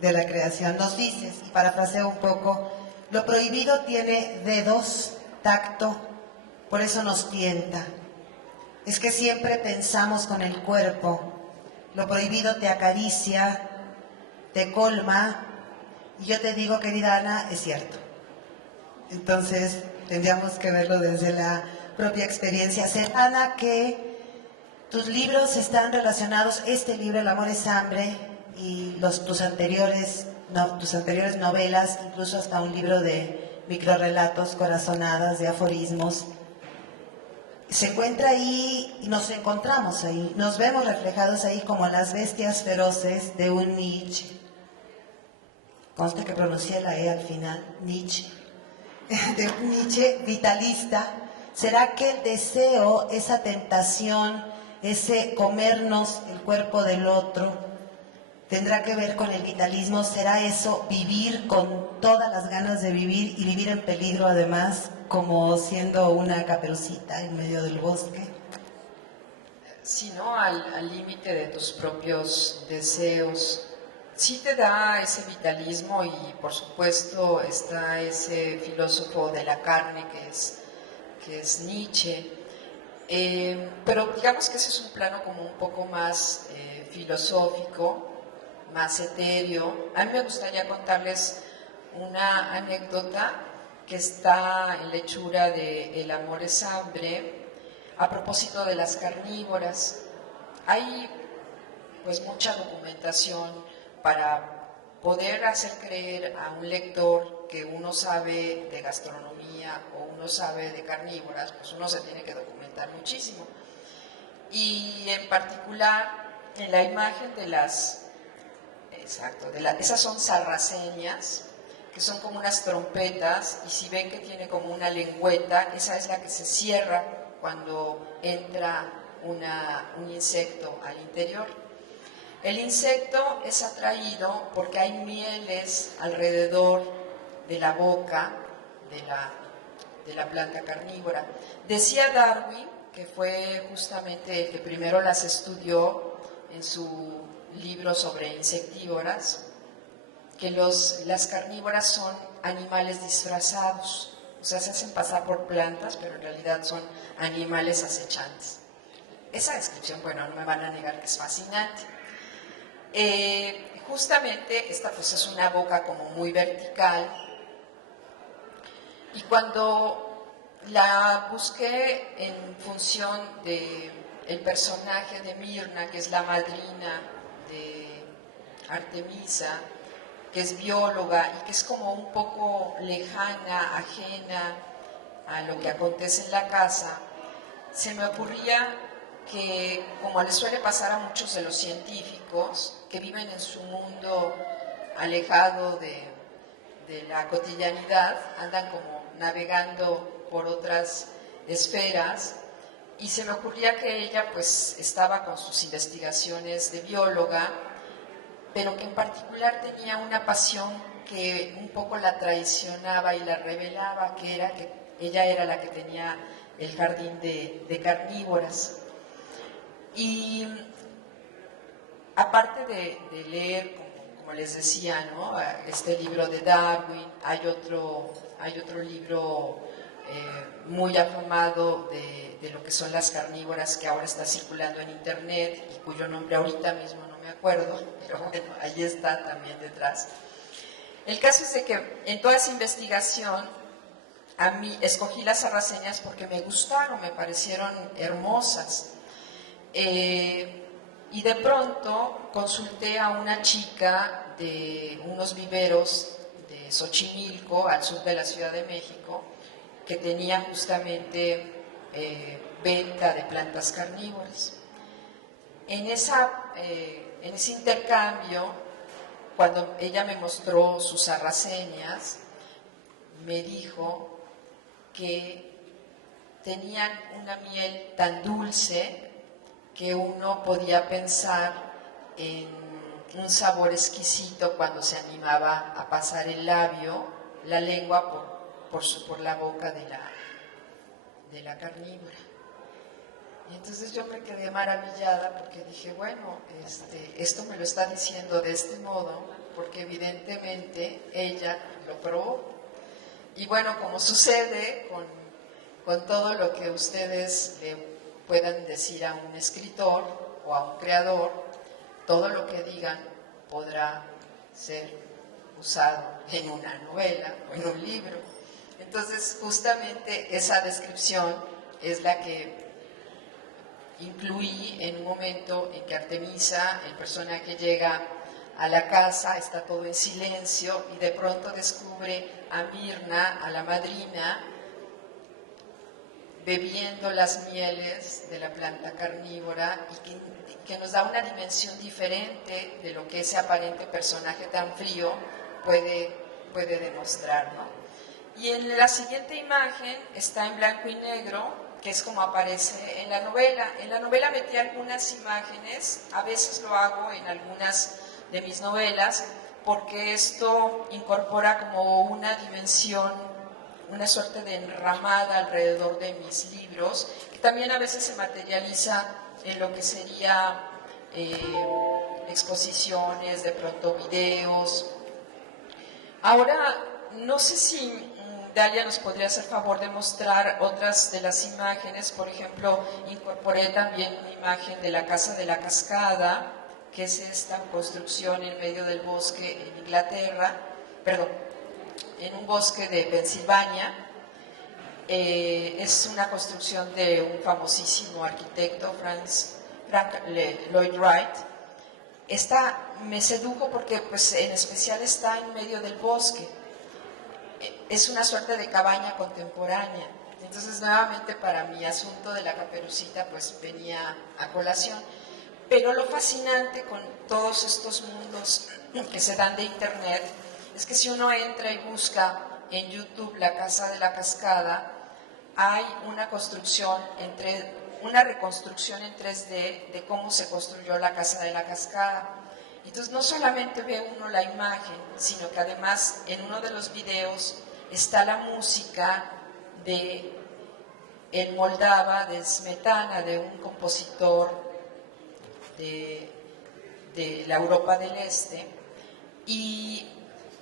de la creación. Nos dices, y parafraseo un poco, lo prohibido tiene dedos, tacto, por eso nos tienta. Es que siempre pensamos con el cuerpo, lo prohibido te acaricia, te colma, y yo te digo, querida Ana, es cierto. Entonces, tendríamos que verlo desde la propia experiencia. Sé, Ana, que tus libros están relacionados, este libro, El amor es hambre, y tus anteriores novelas, incluso hasta un libro de microrrelatos, corazonadas, de aforismos, se encuentra ahí y nos encontramos ahí, nos vemos reflejados ahí como las bestias feroces de un Nietzsche. Conste que pronuncié la E al final, Nietzsche. De un Nietzsche vitalista. ¿Será que el deseo, esa tentación, ese comernos el cuerpo del otro, tendrá que ver con el vitalismo? ¿Será eso vivir con todas las ganas de vivir y vivir en peligro además, como siendo una caperucita en medio del bosque? Sí, ¿no? Al límite de tus propios deseos. Sí te da ese vitalismo y por supuesto está ese filósofo de la carne que es Nietzsche. Pero digamos que ese es un plano como un poco más filosófico, más etéreo. A mí me gustaría contarles una anécdota que está en la hechura de El amor es hambre, a propósito de las carnívoras. Hay pues mucha documentación para poder hacer creer a un lector que uno sabe de gastronomía o uno sabe de carnívoras, pues uno se tiene que documentar muchísimo. Y en particular, en la imagen de las, esas son sarraceñas, que son como unas trompetas, y si ven que tiene como una lengüeta, esa es la que se cierra cuando entra un insecto al interior. El insecto es atraído porque hay mieles alrededor de la boca de la planta carnívora. Decía Darwin, que fue justamente el que primero las estudió en su libro sobre insectívoras, que las carnívoras son animales disfrazados, o sea, se hacen pasar por plantas, pero en realidad son animales acechantes. Esa descripción, bueno, no me van a negar que es fascinante. Justamente esta pues es una boca como muy vertical, y cuando la busqué en función del personaje de Mirna, que es la madrina de Artemisa, que es bióloga y que es como un poco lejana, ajena a lo que acontece en la casa, se me ocurría que, como le suele pasar a muchos de los científicos que viven en su mundo alejado de la cotidianidad, andan como navegando por otras esferas, y se me ocurría que ella pues estaba con sus investigaciones de bióloga, pero que en particular tenía una pasión que un poco la traicionaba y la revelaba, que era que ella era la que tenía el jardín de carnívoras. Y aparte de leer, como les decía, ¿no?, este libro de Darwin, hay otro libro muy afamado de lo que son las carnívoras, que ahora está circulando en internet y cuyo nombre ahorita mismo no me acuerdo, pero bueno, ahí está también detrás. El caso es de que en toda esa investigación a mí escogí las sarraceñas porque me gustaron, me parecieron hermosas. Y de pronto consulté a una chica de unos viveros de Xochimilco, al sur de la Ciudad de México, que tenía justamente venta de plantas carnívoras. En ese intercambio, cuando ella me mostró sus sarraceñas, me dijo que tenían una miel tan dulce que uno podía pensar en un sabor exquisito cuando se animaba a pasar el labio, la lengua por la boca de la carnívora. Y entonces yo me quedé maravillada porque dije, bueno, esto me lo está diciendo de este modo porque evidentemente ella lo probó. Y bueno, como sucede con todo lo que ustedes le puedan decir a un escritor o a un creador, todo lo que digan podrá ser usado en una novela o en un libro. Entonces, justamente esa descripción es la que incluí en un momento en que Artemisa, el personaje, llega a la casa, está todo en silencio y de pronto descubre a Mirna, a la madrina, bebiendo las mieles de la planta carnívora, y que nos da una dimensión diferente de lo que ese aparente personaje tan frío puede demostrar, ¿no? Y en la siguiente imagen está en blanco y negro, que es como aparece en la novela. En la novela metí algunas imágenes, a veces lo hago en algunas de mis novelas, porque esto incorpora como una dimensión, una suerte de enramada alrededor de mis libros, que también a veces se materializa en lo que sería exposiciones, de pronto videos. Ahora, no sé si Dalia nos podría hacer favor de mostrar otras de las imágenes. Por ejemplo, incorporé también una imagen de la Casa de la Cascada, que es esta construcción en medio del bosque en Inglaterra, perdón, en un bosque de Pensilvania. Es una construcción de un famosísimo arquitecto, Frank Lloyd Wright. Esta me sedujo porque pues en especial está en medio del bosque. Es una suerte de cabaña contemporánea. Entonces nuevamente para mi asunto de la Caperucita pues venía a colación. Pero lo fascinante con todos estos mundos que se dan de internet es que si uno entra y busca en YouTube La Casa de la Cascada, hay una reconstrucción en 3D de cómo se construyó la Casa de la Cascada. Entonces no solamente ve uno la imagen, sino que además en uno de los videos está la música de El Moldava, de Smetana, de un compositor de la Europa del Este, y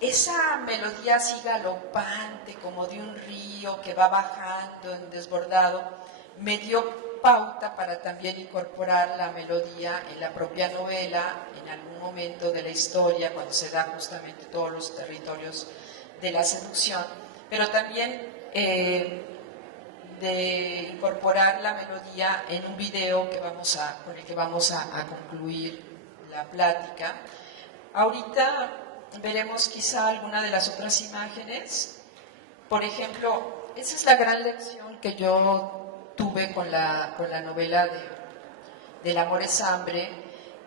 esa melodía así galopante, como de un río que va bajando en desbordado, me dio pauta para también incorporar la melodía en la propia novela, en algún momento de la historia, cuando se da justamente todos los territorios de la seducción, pero también de incorporar la melodía en un video con el que vamos a concluir la plática. Ahorita veremos quizá alguna de las otras imágenes. Por ejemplo, esa es la gran lección que yo tuve con la novela del amor es hambre,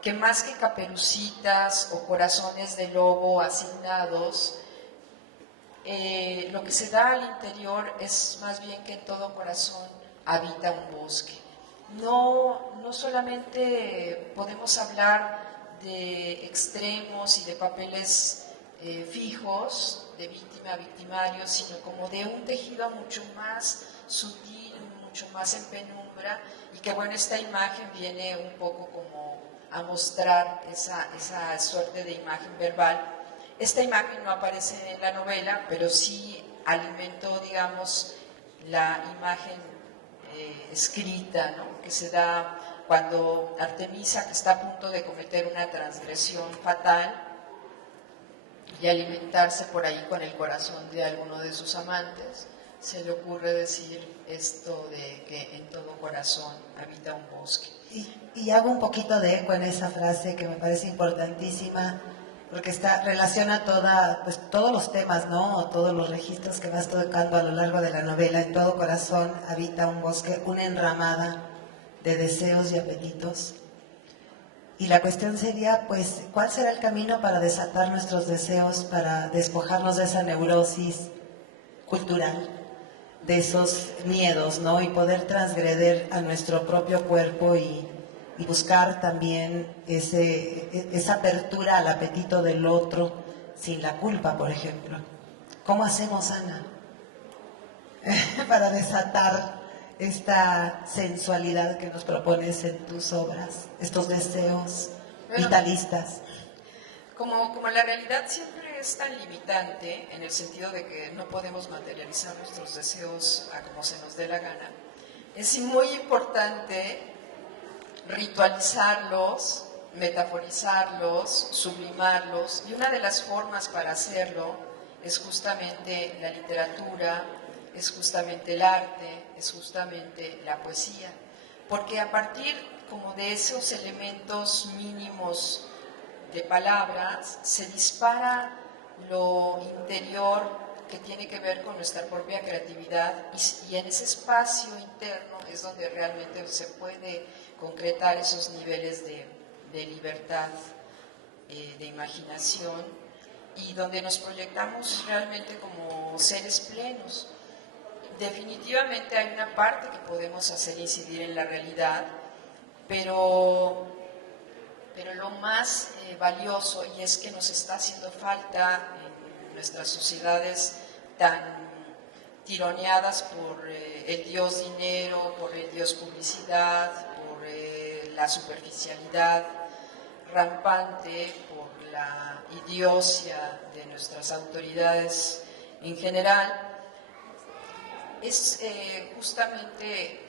que más que caperucitas o corazones de lobo asignados, lo que se da al interior es más bien que en todo corazón habita un bosque. No solamente podemos hablar de extremos y de papeles fijos, de víctima a victimario, sino como de un tejido mucho más sutil, mucho más en penumbra, y que bueno, esta imagen viene un poco como a mostrar esa suerte de imagen verbal. Esta imagen no aparece en la novela, pero sí alimentó, digamos, la imagen escrita, ¿no?, que se da cuando Artemisa, que está a punto de cometer una transgresión fatal y alimentarse por ahí con el corazón de alguno de sus amantes, se le ocurre decir esto de que en todo corazón habita un bosque. Y hago un poquito de eco en esa frase que me parece importantísima, porque relaciona todos los temas, ¿no? Todos los registros que vas tocando a lo largo de la novela. En todo corazón habita un bosque, una enramada de deseos y apetitos. Y la cuestión sería, pues, ¿cuál será el camino para desatar nuestros deseos, para despojarnos de esa neurosis cultural, de esos miedos, ¿no? Y poder transgreder a nuestro propio cuerpo y buscar también esa apertura al apetito del otro sin la culpa, por ejemplo. ¿Cómo hacemos, Ana, para desatar esta sensualidad que nos propones en tus obras, estos deseos vitalistas? Como la realidad siempre es tan limitante, en el sentido de que no podemos materializar nuestros deseos a como se nos dé la gana, es muy importante ritualizarlos, metaforizarlos, sublimarlos, y una de las formas para hacerlo es justamente la literatura, es justamente el arte, es justamente la poesía, porque a partir como de esos elementos mínimos de palabras se dispara lo interior que tiene que ver con nuestra propia creatividad, y en ese espacio interno es donde realmente se puede concretar esos niveles de libertad, de imaginación, y donde nos proyectamos realmente como seres plenos. Definitivamente hay una parte que podemos hacer incidir en la realidad, pero lo más valioso, y es que nos está haciendo falta en nuestras sociedades tan tironeadas por el dios dinero, por el dios publicidad, por la superficialidad rampante, por la idiocia de nuestras autoridades en general, es justamente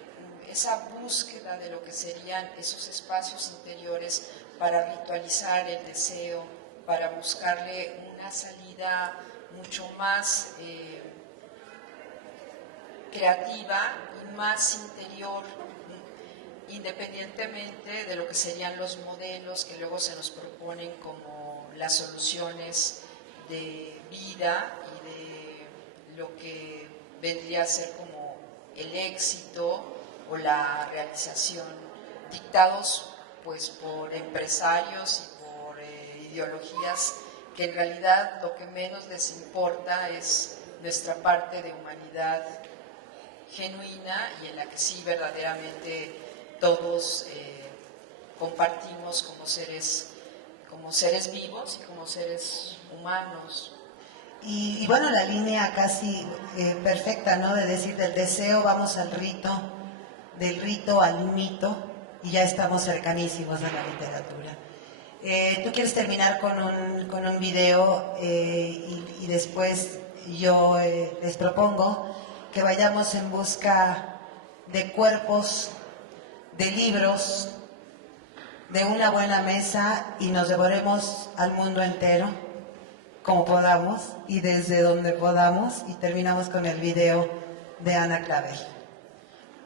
esa búsqueda de lo que serían esos espacios interiores para ritualizar el deseo, para buscarle una salida mucho más creativa y más interior. independientemente de lo que serían los modelos que luego se nos proponen como las soluciones de vida y de lo que vendría a ser como el éxito o la realización, dictados pues por empresarios y por ideologías que en realidad lo que menos les importa es nuestra parte de humanidad genuina y en la que sí verdaderamente todos compartimos como seres vivos y como seres humanos. Y bueno, la línea casi perfecta, ¿no? De decir del deseo vamos al rito, del rito al mito, y ya estamos cercanísimos a la literatura. Tú quieres terminar con un video y después yo les propongo que vayamos en busca de cuerpos, de libros, de una buena mesa y nos devoremos al mundo entero como podamos y desde donde podamos, y terminamos con el video de Ana Clavel.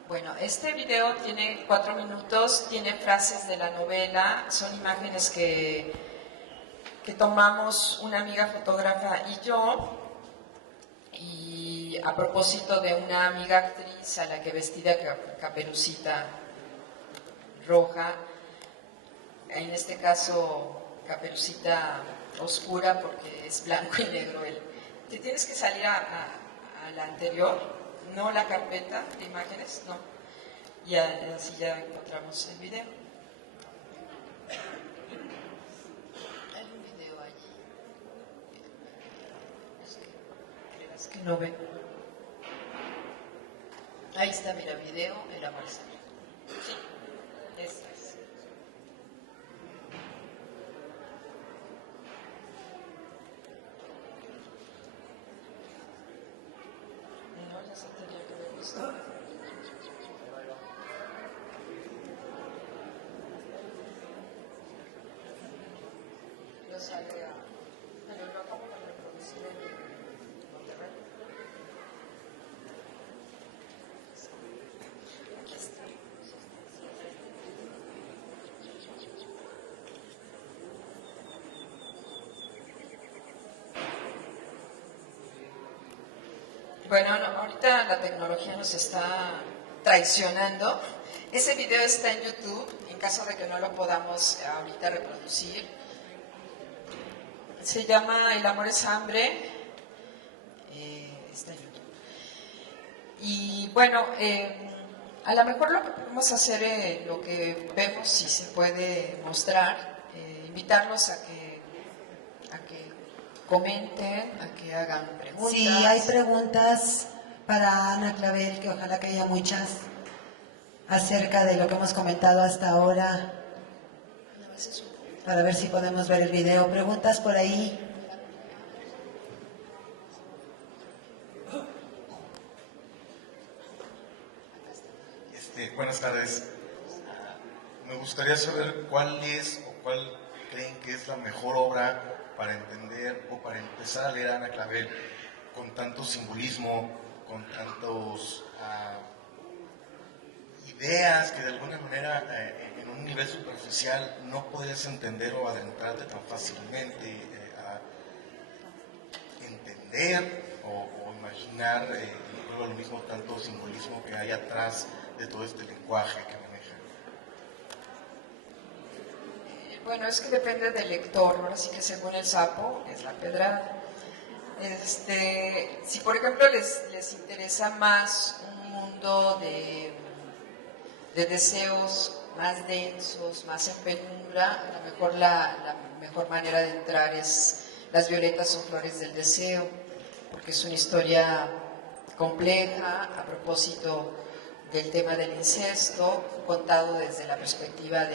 Bueno, este video tiene 4 minutos, tiene frases de la novela, son imágenes que tomamos una amiga fotógrafa y yo, y a propósito de una amiga actriz a la que vestida Caperucita roja, en este caso Caperucita oscura porque es blanco y negro. Te tienes que salir a la anterior, no la carpeta de imágenes, no. Y así ya encontramos el video. Hay un video allí. Es que no ven. Ahí está, mira, video, el amor es amor. Sí, esta es. No, ya se tenía que haber visto. Yo sale a... Pero lo acabo de reproducir en Monterrey. Aquí está. Bueno, no, ahorita la tecnología nos está traicionando. Ese video está en YouTube, en caso de que no lo podamos ahorita reproducir. Se llama El amor es hambre. Está en YouTube. Y bueno, a lo mejor lo que podemos hacer, lo que vemos, si se puede mostrar, invitarlos a que comenten, a que hagan preguntas. Sí, hay preguntas para Ana Clavel, que ojalá que haya muchas, acerca de lo que hemos comentado hasta ahora, para ver si podemos ver el video. Preguntas por ahí. Buenas tardes. Me gustaría saber cuál es o cuál creen que es la mejor obra para entender o para empezar a leer a Ana Clavel con tanto simbolismo, con tantos ideas que de alguna manera en un nivel superficial no podrías entender o adentrarte tan fácilmente a entender o imaginar, vuelvo a lo mismo, tanto simbolismo que hay atrás de todo este lenguaje que maneja. Bueno, es que depende del lector, ahora sí que según el sapo es la pedrada. Si por ejemplo les interesa más un mundo de deseos más densos, más en penumbra, a lo mejor la mejor manera de entrar es Las violetas son flores del deseo, porque es una historia compleja a propósito del tema del incesto, contado desde la perspectiva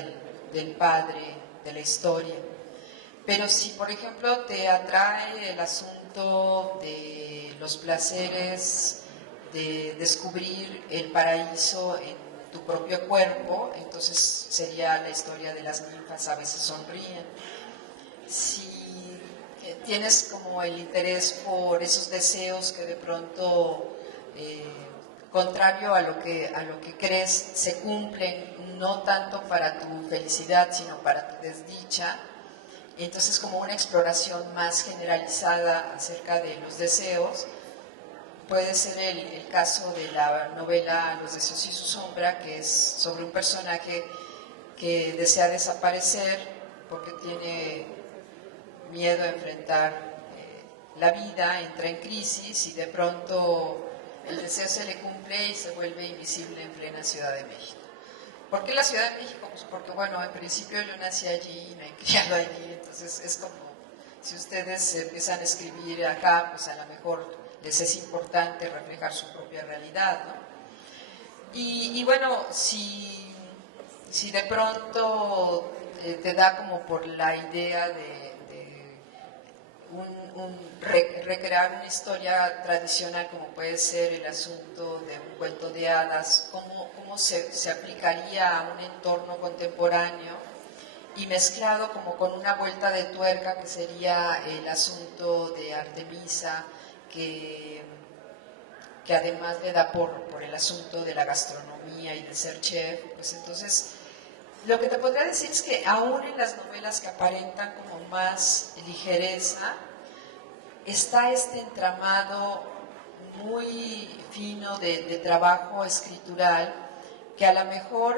del padre de la historia. Pero si, por ejemplo, te atrae el asunto de los placeres, de descubrir el paraíso en tu propio cuerpo, entonces sería la historia de las ninfas a veces sonríen. Si tienes como el interés por esos deseos que de pronto contrario a lo que crees, se cumplen, no tanto para tu felicidad, sino para tu desdicha. Entonces, como una exploración más generalizada acerca de los deseos. Puede ser el caso de la novela Los deseos y su sombra, que es sobre un personaje que desea desaparecer porque tiene miedo a enfrentar la vida, entra en crisis y de pronto el deseo se le cumple y se vuelve invisible en plena Ciudad de México. ¿Por qué la Ciudad de México? Pues porque, bueno, en principio yo nací allí, me he criado allí, entonces es como si ustedes empiezan a escribir acá, pues a lo mejor les es importante reflejar su propia realidad, ¿no? Y bueno, si de pronto te da como por la idea de recrear una historia tradicional, como puede ser el asunto de un cuento de hadas, cómo se aplicaría a un entorno contemporáneo, y mezclado como con una vuelta de tuerca que sería el asunto de Artemisa, que además le da por el asunto de la gastronomía y de ser chef. Pues entonces, lo que te podría decir es que aún en las novelas que aparentan como más ligereza, está este entramado muy fino de trabajo escritural, que a lo mejor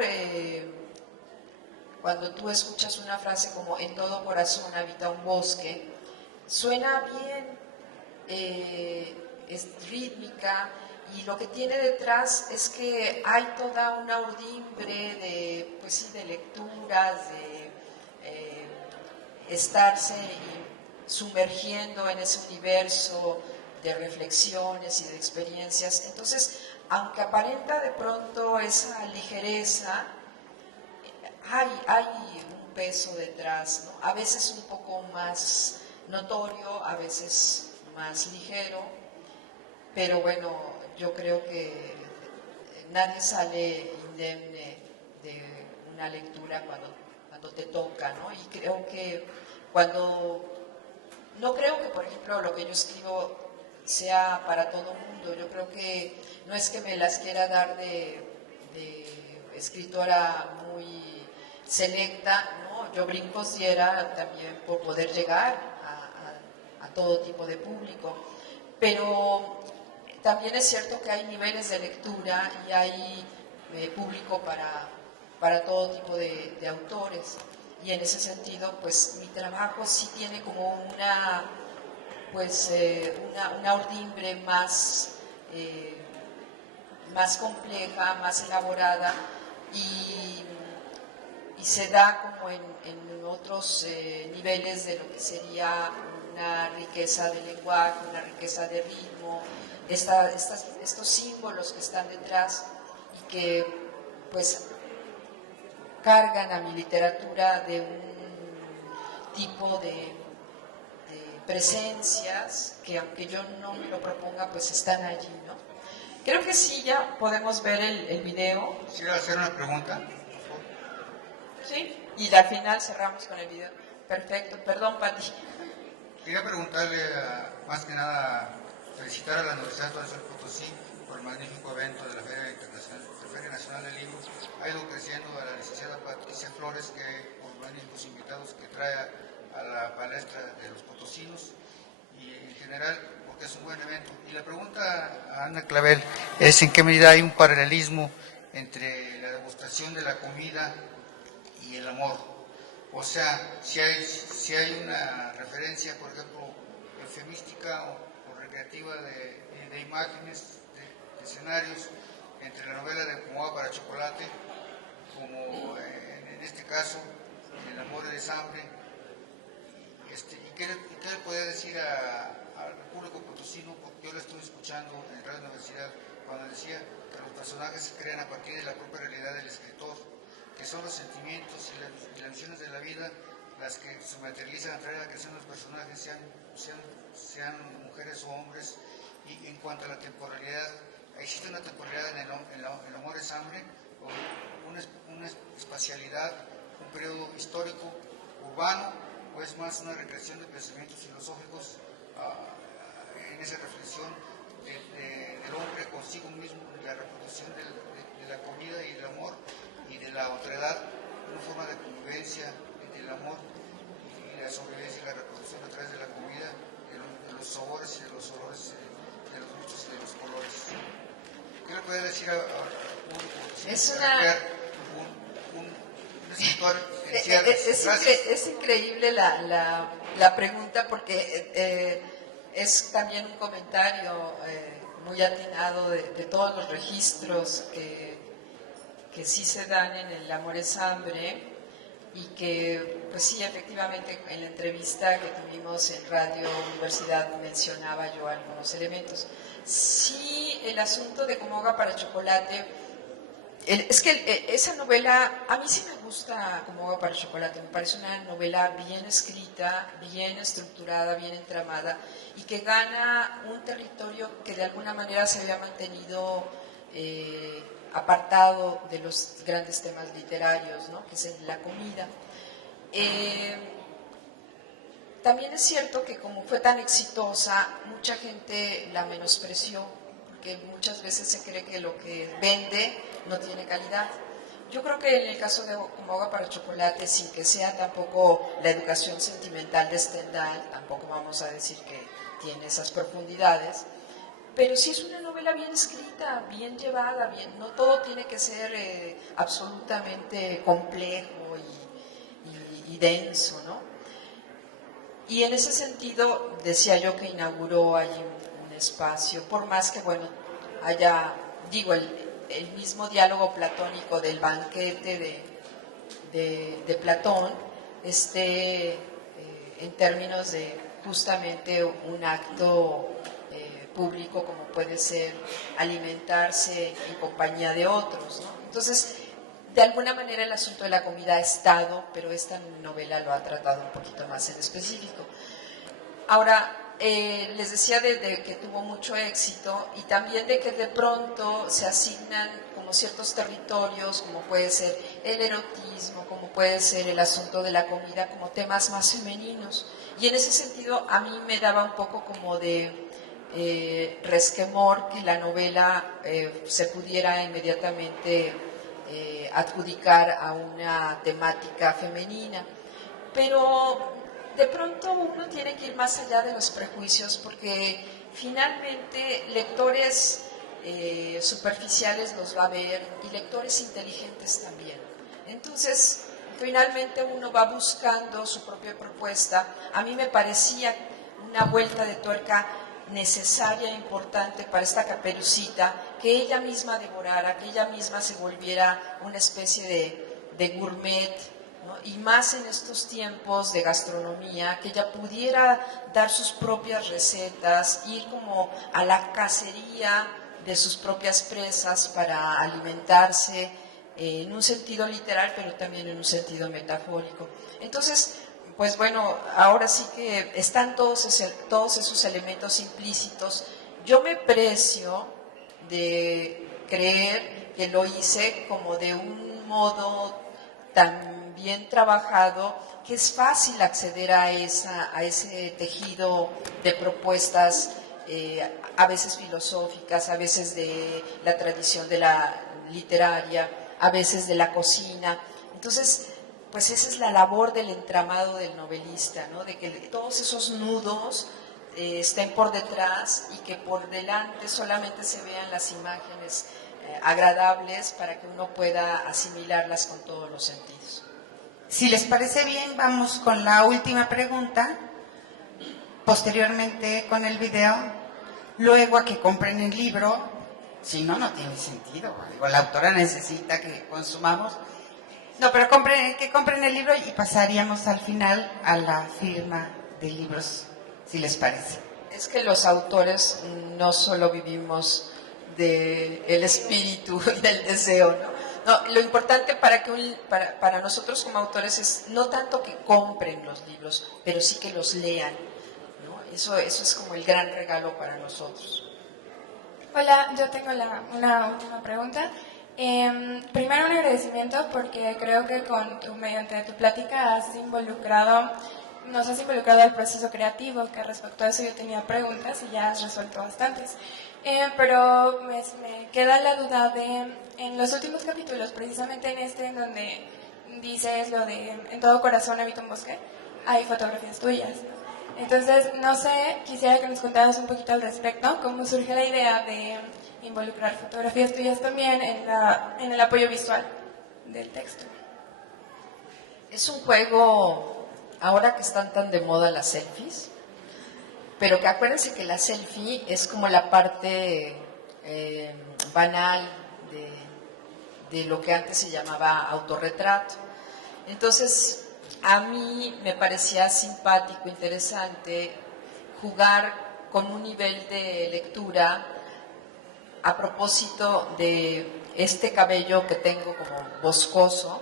cuando tú escuchas una frase como "en todo corazón habita un bosque", suena bien, es rítmica, y lo que tiene detrás es que hay toda una urdimbre de, pues sí, de lecturas, de estarse sumergiendo en ese universo de reflexiones y de experiencias. Entonces, aunque aparenta de pronto esa ligereza, hay un peso detrás, ¿no? A veces un poco más notorio, a veces más ligero, pero bueno, yo creo que nadie sale indemne de una lectura cuando te toca, ¿no? Y creo que no creo que, por ejemplo, lo que yo escribo sea para todo el mundo. Yo creo que no es que me las quiera dar de escritora muy selecta, ¿no? Yo brincos diera también por poder llegar a todo tipo de público, pero también es cierto que hay niveles de lectura y hay público para todo tipo de autores, y en ese sentido pues mi trabajo sí tiene como una urdimbre más compleja, más elaborada, y se da como en otros niveles de lo que sería una riqueza de lenguaje, una riqueza de ritmo, estos símbolos que están detrás y que pues cargan a mi literatura de un tipo de presencias que, aunque yo no me lo proponga, pues están allí, ¿no? Creo que sí, ya podemos ver el video. Quisiera hacer una pregunta. Sí, y al final cerramos con el video. Perfecto, perdón, Pati. Quería preguntarle, más que nada, felicitar a la Universidad de San Potosí por el magnífico evento de la Feria Nacional del Libro. Ha ido creciendo a la licenciada Patricia Flores, que por magníficos invitados que trae a la palestra de los potosinos, y en general porque es un buen evento. Y la pregunta a Ana Clavel es en qué medida hay un paralelismo entre la degustación de la comida y el amor. O sea, si hay una referencia, por ejemplo, eufemística o recreativa de imágenes, de escenarios, entre la novela de Como agua para chocolate, como en este caso, El amor es hambre. ¿Y qué le podría decir al público potosino? Porque yo lo estuve escuchando en Radio Universidad cuando decía que los personajes se crean a partir de la propia realidad del escritor, que son los sentimientos y las visiones de la vida las que se materializan a través de la creación de los personajes, sean mujeres o hombres. Y en cuanto a la temporalidad, existe una temporalidad en el amor es hambre, o una espacialidad, un periodo histórico, urbano, o es más una recreación de pensamientos filosóficos en esa reflexión del hombre consigo mismo, de la puede decir a público? Es para una- crear un escritor en cierres? Gracias. Es increíble la pregunta porque es también un comentario muy atinado de todos los registros que sí se dan en El amor es hambre y que, pues sí, efectivamente en la entrevista que tuvimos en Radio Universidad mencionaba yo algunos elementos. Sí, el asunto de Como agua para chocolate, es que esa novela, a mí sí me gusta Como agua para chocolate, me parece una novela bien escrita, bien estructurada, bien entramada y que gana un territorio que de alguna manera se había mantenido apartado de los grandes temas literarios, ¿no? Que es la comida. También es cierto que como fue tan exitosa, mucha gente la menospreció, porque muchas veces se cree que lo que vende no tiene calidad. Yo creo que en el caso de Como agua para chocolate, sin que sea tampoco la educación sentimental de Stendhal, tampoco vamos a decir que tiene esas profundidades, pero sí es una novela bien escrita, bien llevada, bien, no todo tiene que ser absolutamente complejo y denso, ¿no? Y en ese sentido, decía yo que inauguró allí un espacio, por más que, bueno, haya, digo, el mismo diálogo platónico del banquete de Platón, en términos de justamente un acto público como puede ser alimentarse en compañía de otros, ¿no? Entonces, de alguna manera el asunto de la comida ha estado, pero esta novela lo ha tratado un poquito más en específico. Ahora, les decía de que tuvo mucho éxito y también de que de pronto se asignan como ciertos territorios, como puede ser el erotismo, como puede ser el asunto de la comida, como temas más femeninos. Y en ese sentido a mí me daba un poco como de resquemor que la novela se pudiera inmediatamente adjudicar a una temática femenina. Pero de pronto uno tiene que ir más allá de los prejuicios porque finalmente lectores superficiales los va a ver y lectores inteligentes también. Entonces, finalmente uno va buscando su propia propuesta. A mí me parecía una vuelta de tuerca necesaria e importante para esta Caperucita, que ella misma devorara, que ella misma se volviera una especie de gourmet, ¿no? Y más en estos tiempos de gastronomía, que ella pudiera dar sus propias recetas, ir como a la cacería de sus propias presas para alimentarse en un sentido literal, pero también en un sentido metafórico. Entonces, pues bueno, ahora sí que están todos esos elementos implícitos. Yo me precio de creer que lo hice como de un modo tan bien trabajado que es fácil acceder a ese tejido de propuestas, a veces filosóficas, a veces de la tradición de la literaria, a veces de la cocina. Entonces, pues esa es la labor del entramado del novelista, ¿no? De que todos esos nudos estén por detrás y que por delante solamente se vean las imágenes agradables para que uno pueda asimilarlas con todos los sentidos. Si les parece bien, vamos con la última pregunta, posteriormente con el video, luego a que compren el libro, si no, no tiene sentido. Digo, la autora necesita que consumamos. No, pero que compren el libro y pasaríamos al final a la firma de libros, si les parece. Es que los autores no solo vivimos del espíritu y del deseo, ¿no? No, lo importante para nosotros como autores es no tanto que compren los libros, pero sí que los lean, ¿no? Eso es como el gran regalo para nosotros. Hola, yo tengo una última pregunta. Primero un agradecimiento porque creo que mediante tu plática nos has involucrado al proceso creativo, que respecto a eso yo tenía preguntas y ya has resuelto bastantes. Pero me queda la duda en los últimos capítulos, precisamente en donde dices lo de en todo corazón habita un bosque, hay fotografías tuyas, ¿no? Entonces, no sé, quisiera que nos contaras un poquito al respecto, cómo surge la idea de involucrar fotografías tuyas también en el apoyo visual del texto. Es un juego, ahora que están tan de moda las selfies, pero que acuérdense que la selfie es como la parte banal de lo que antes se llamaba autorretrato. Entonces, a mí me parecía simpático, interesante, jugar con un nivel de lectura a propósito de este cabello que tengo como boscoso,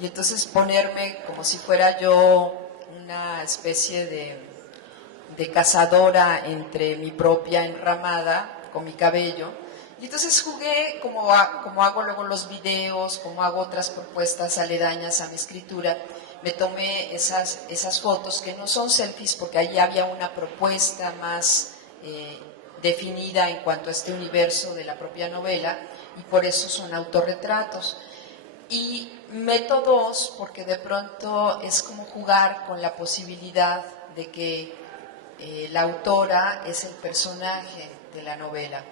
y entonces ponerme como si fuera yo una especie de cazadora entre mi propia enramada con mi cabello. Y entonces jugué como hago luego los videos, como hago otras propuestas aledañas a mi escritura. Me tomé esas fotos que no son selfies porque allí había una propuesta más definida en cuanto a este universo de la propia novela, y por eso son autorretratos. Y meto dos porque de pronto es como jugar con la posibilidad de que la autora es el personaje de la novela.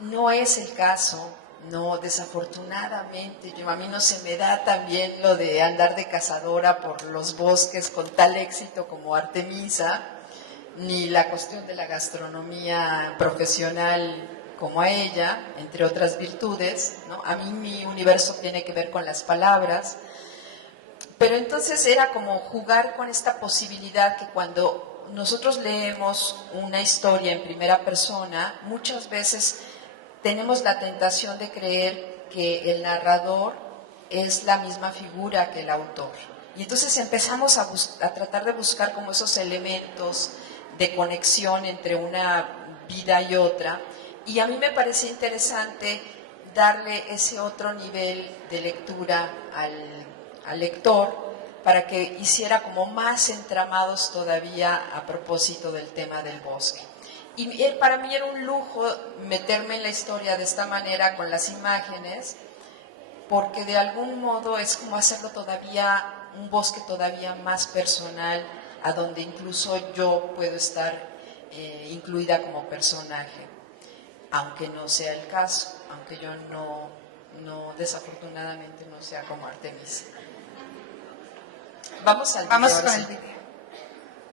No es el caso, no, desafortunadamente, a mí no se me da también lo de andar de cazadora por los bosques con tal éxito como Artemisa, ni la cuestión de la gastronomía profesional como a ella, entre otras virtudes, ¿no? A mí mi universo tiene que ver con las palabras, pero entonces era como jugar con esta posibilidad que cuando nosotros leemos una historia en primera persona, muchas veces tenemos la tentación de creer que el narrador es la misma figura que el autor. Y entonces empezamos a tratar de buscar como esos elementos de conexión entre una vida y otra. Y a mí me parecía interesante darle ese otro nivel de lectura al lector para que hiciera como más entramados todavía a propósito del tema del bosque. Y para mí era un lujo meterme en la historia de esta manera con las imágenes, porque de algún modo es como hacerlo todavía, un bosque todavía más personal, a donde incluso yo puedo estar incluida como personaje, aunque no sea el caso, aunque yo no desafortunadamente no sea como Artemisa. Vamos al video. Vamos con el video.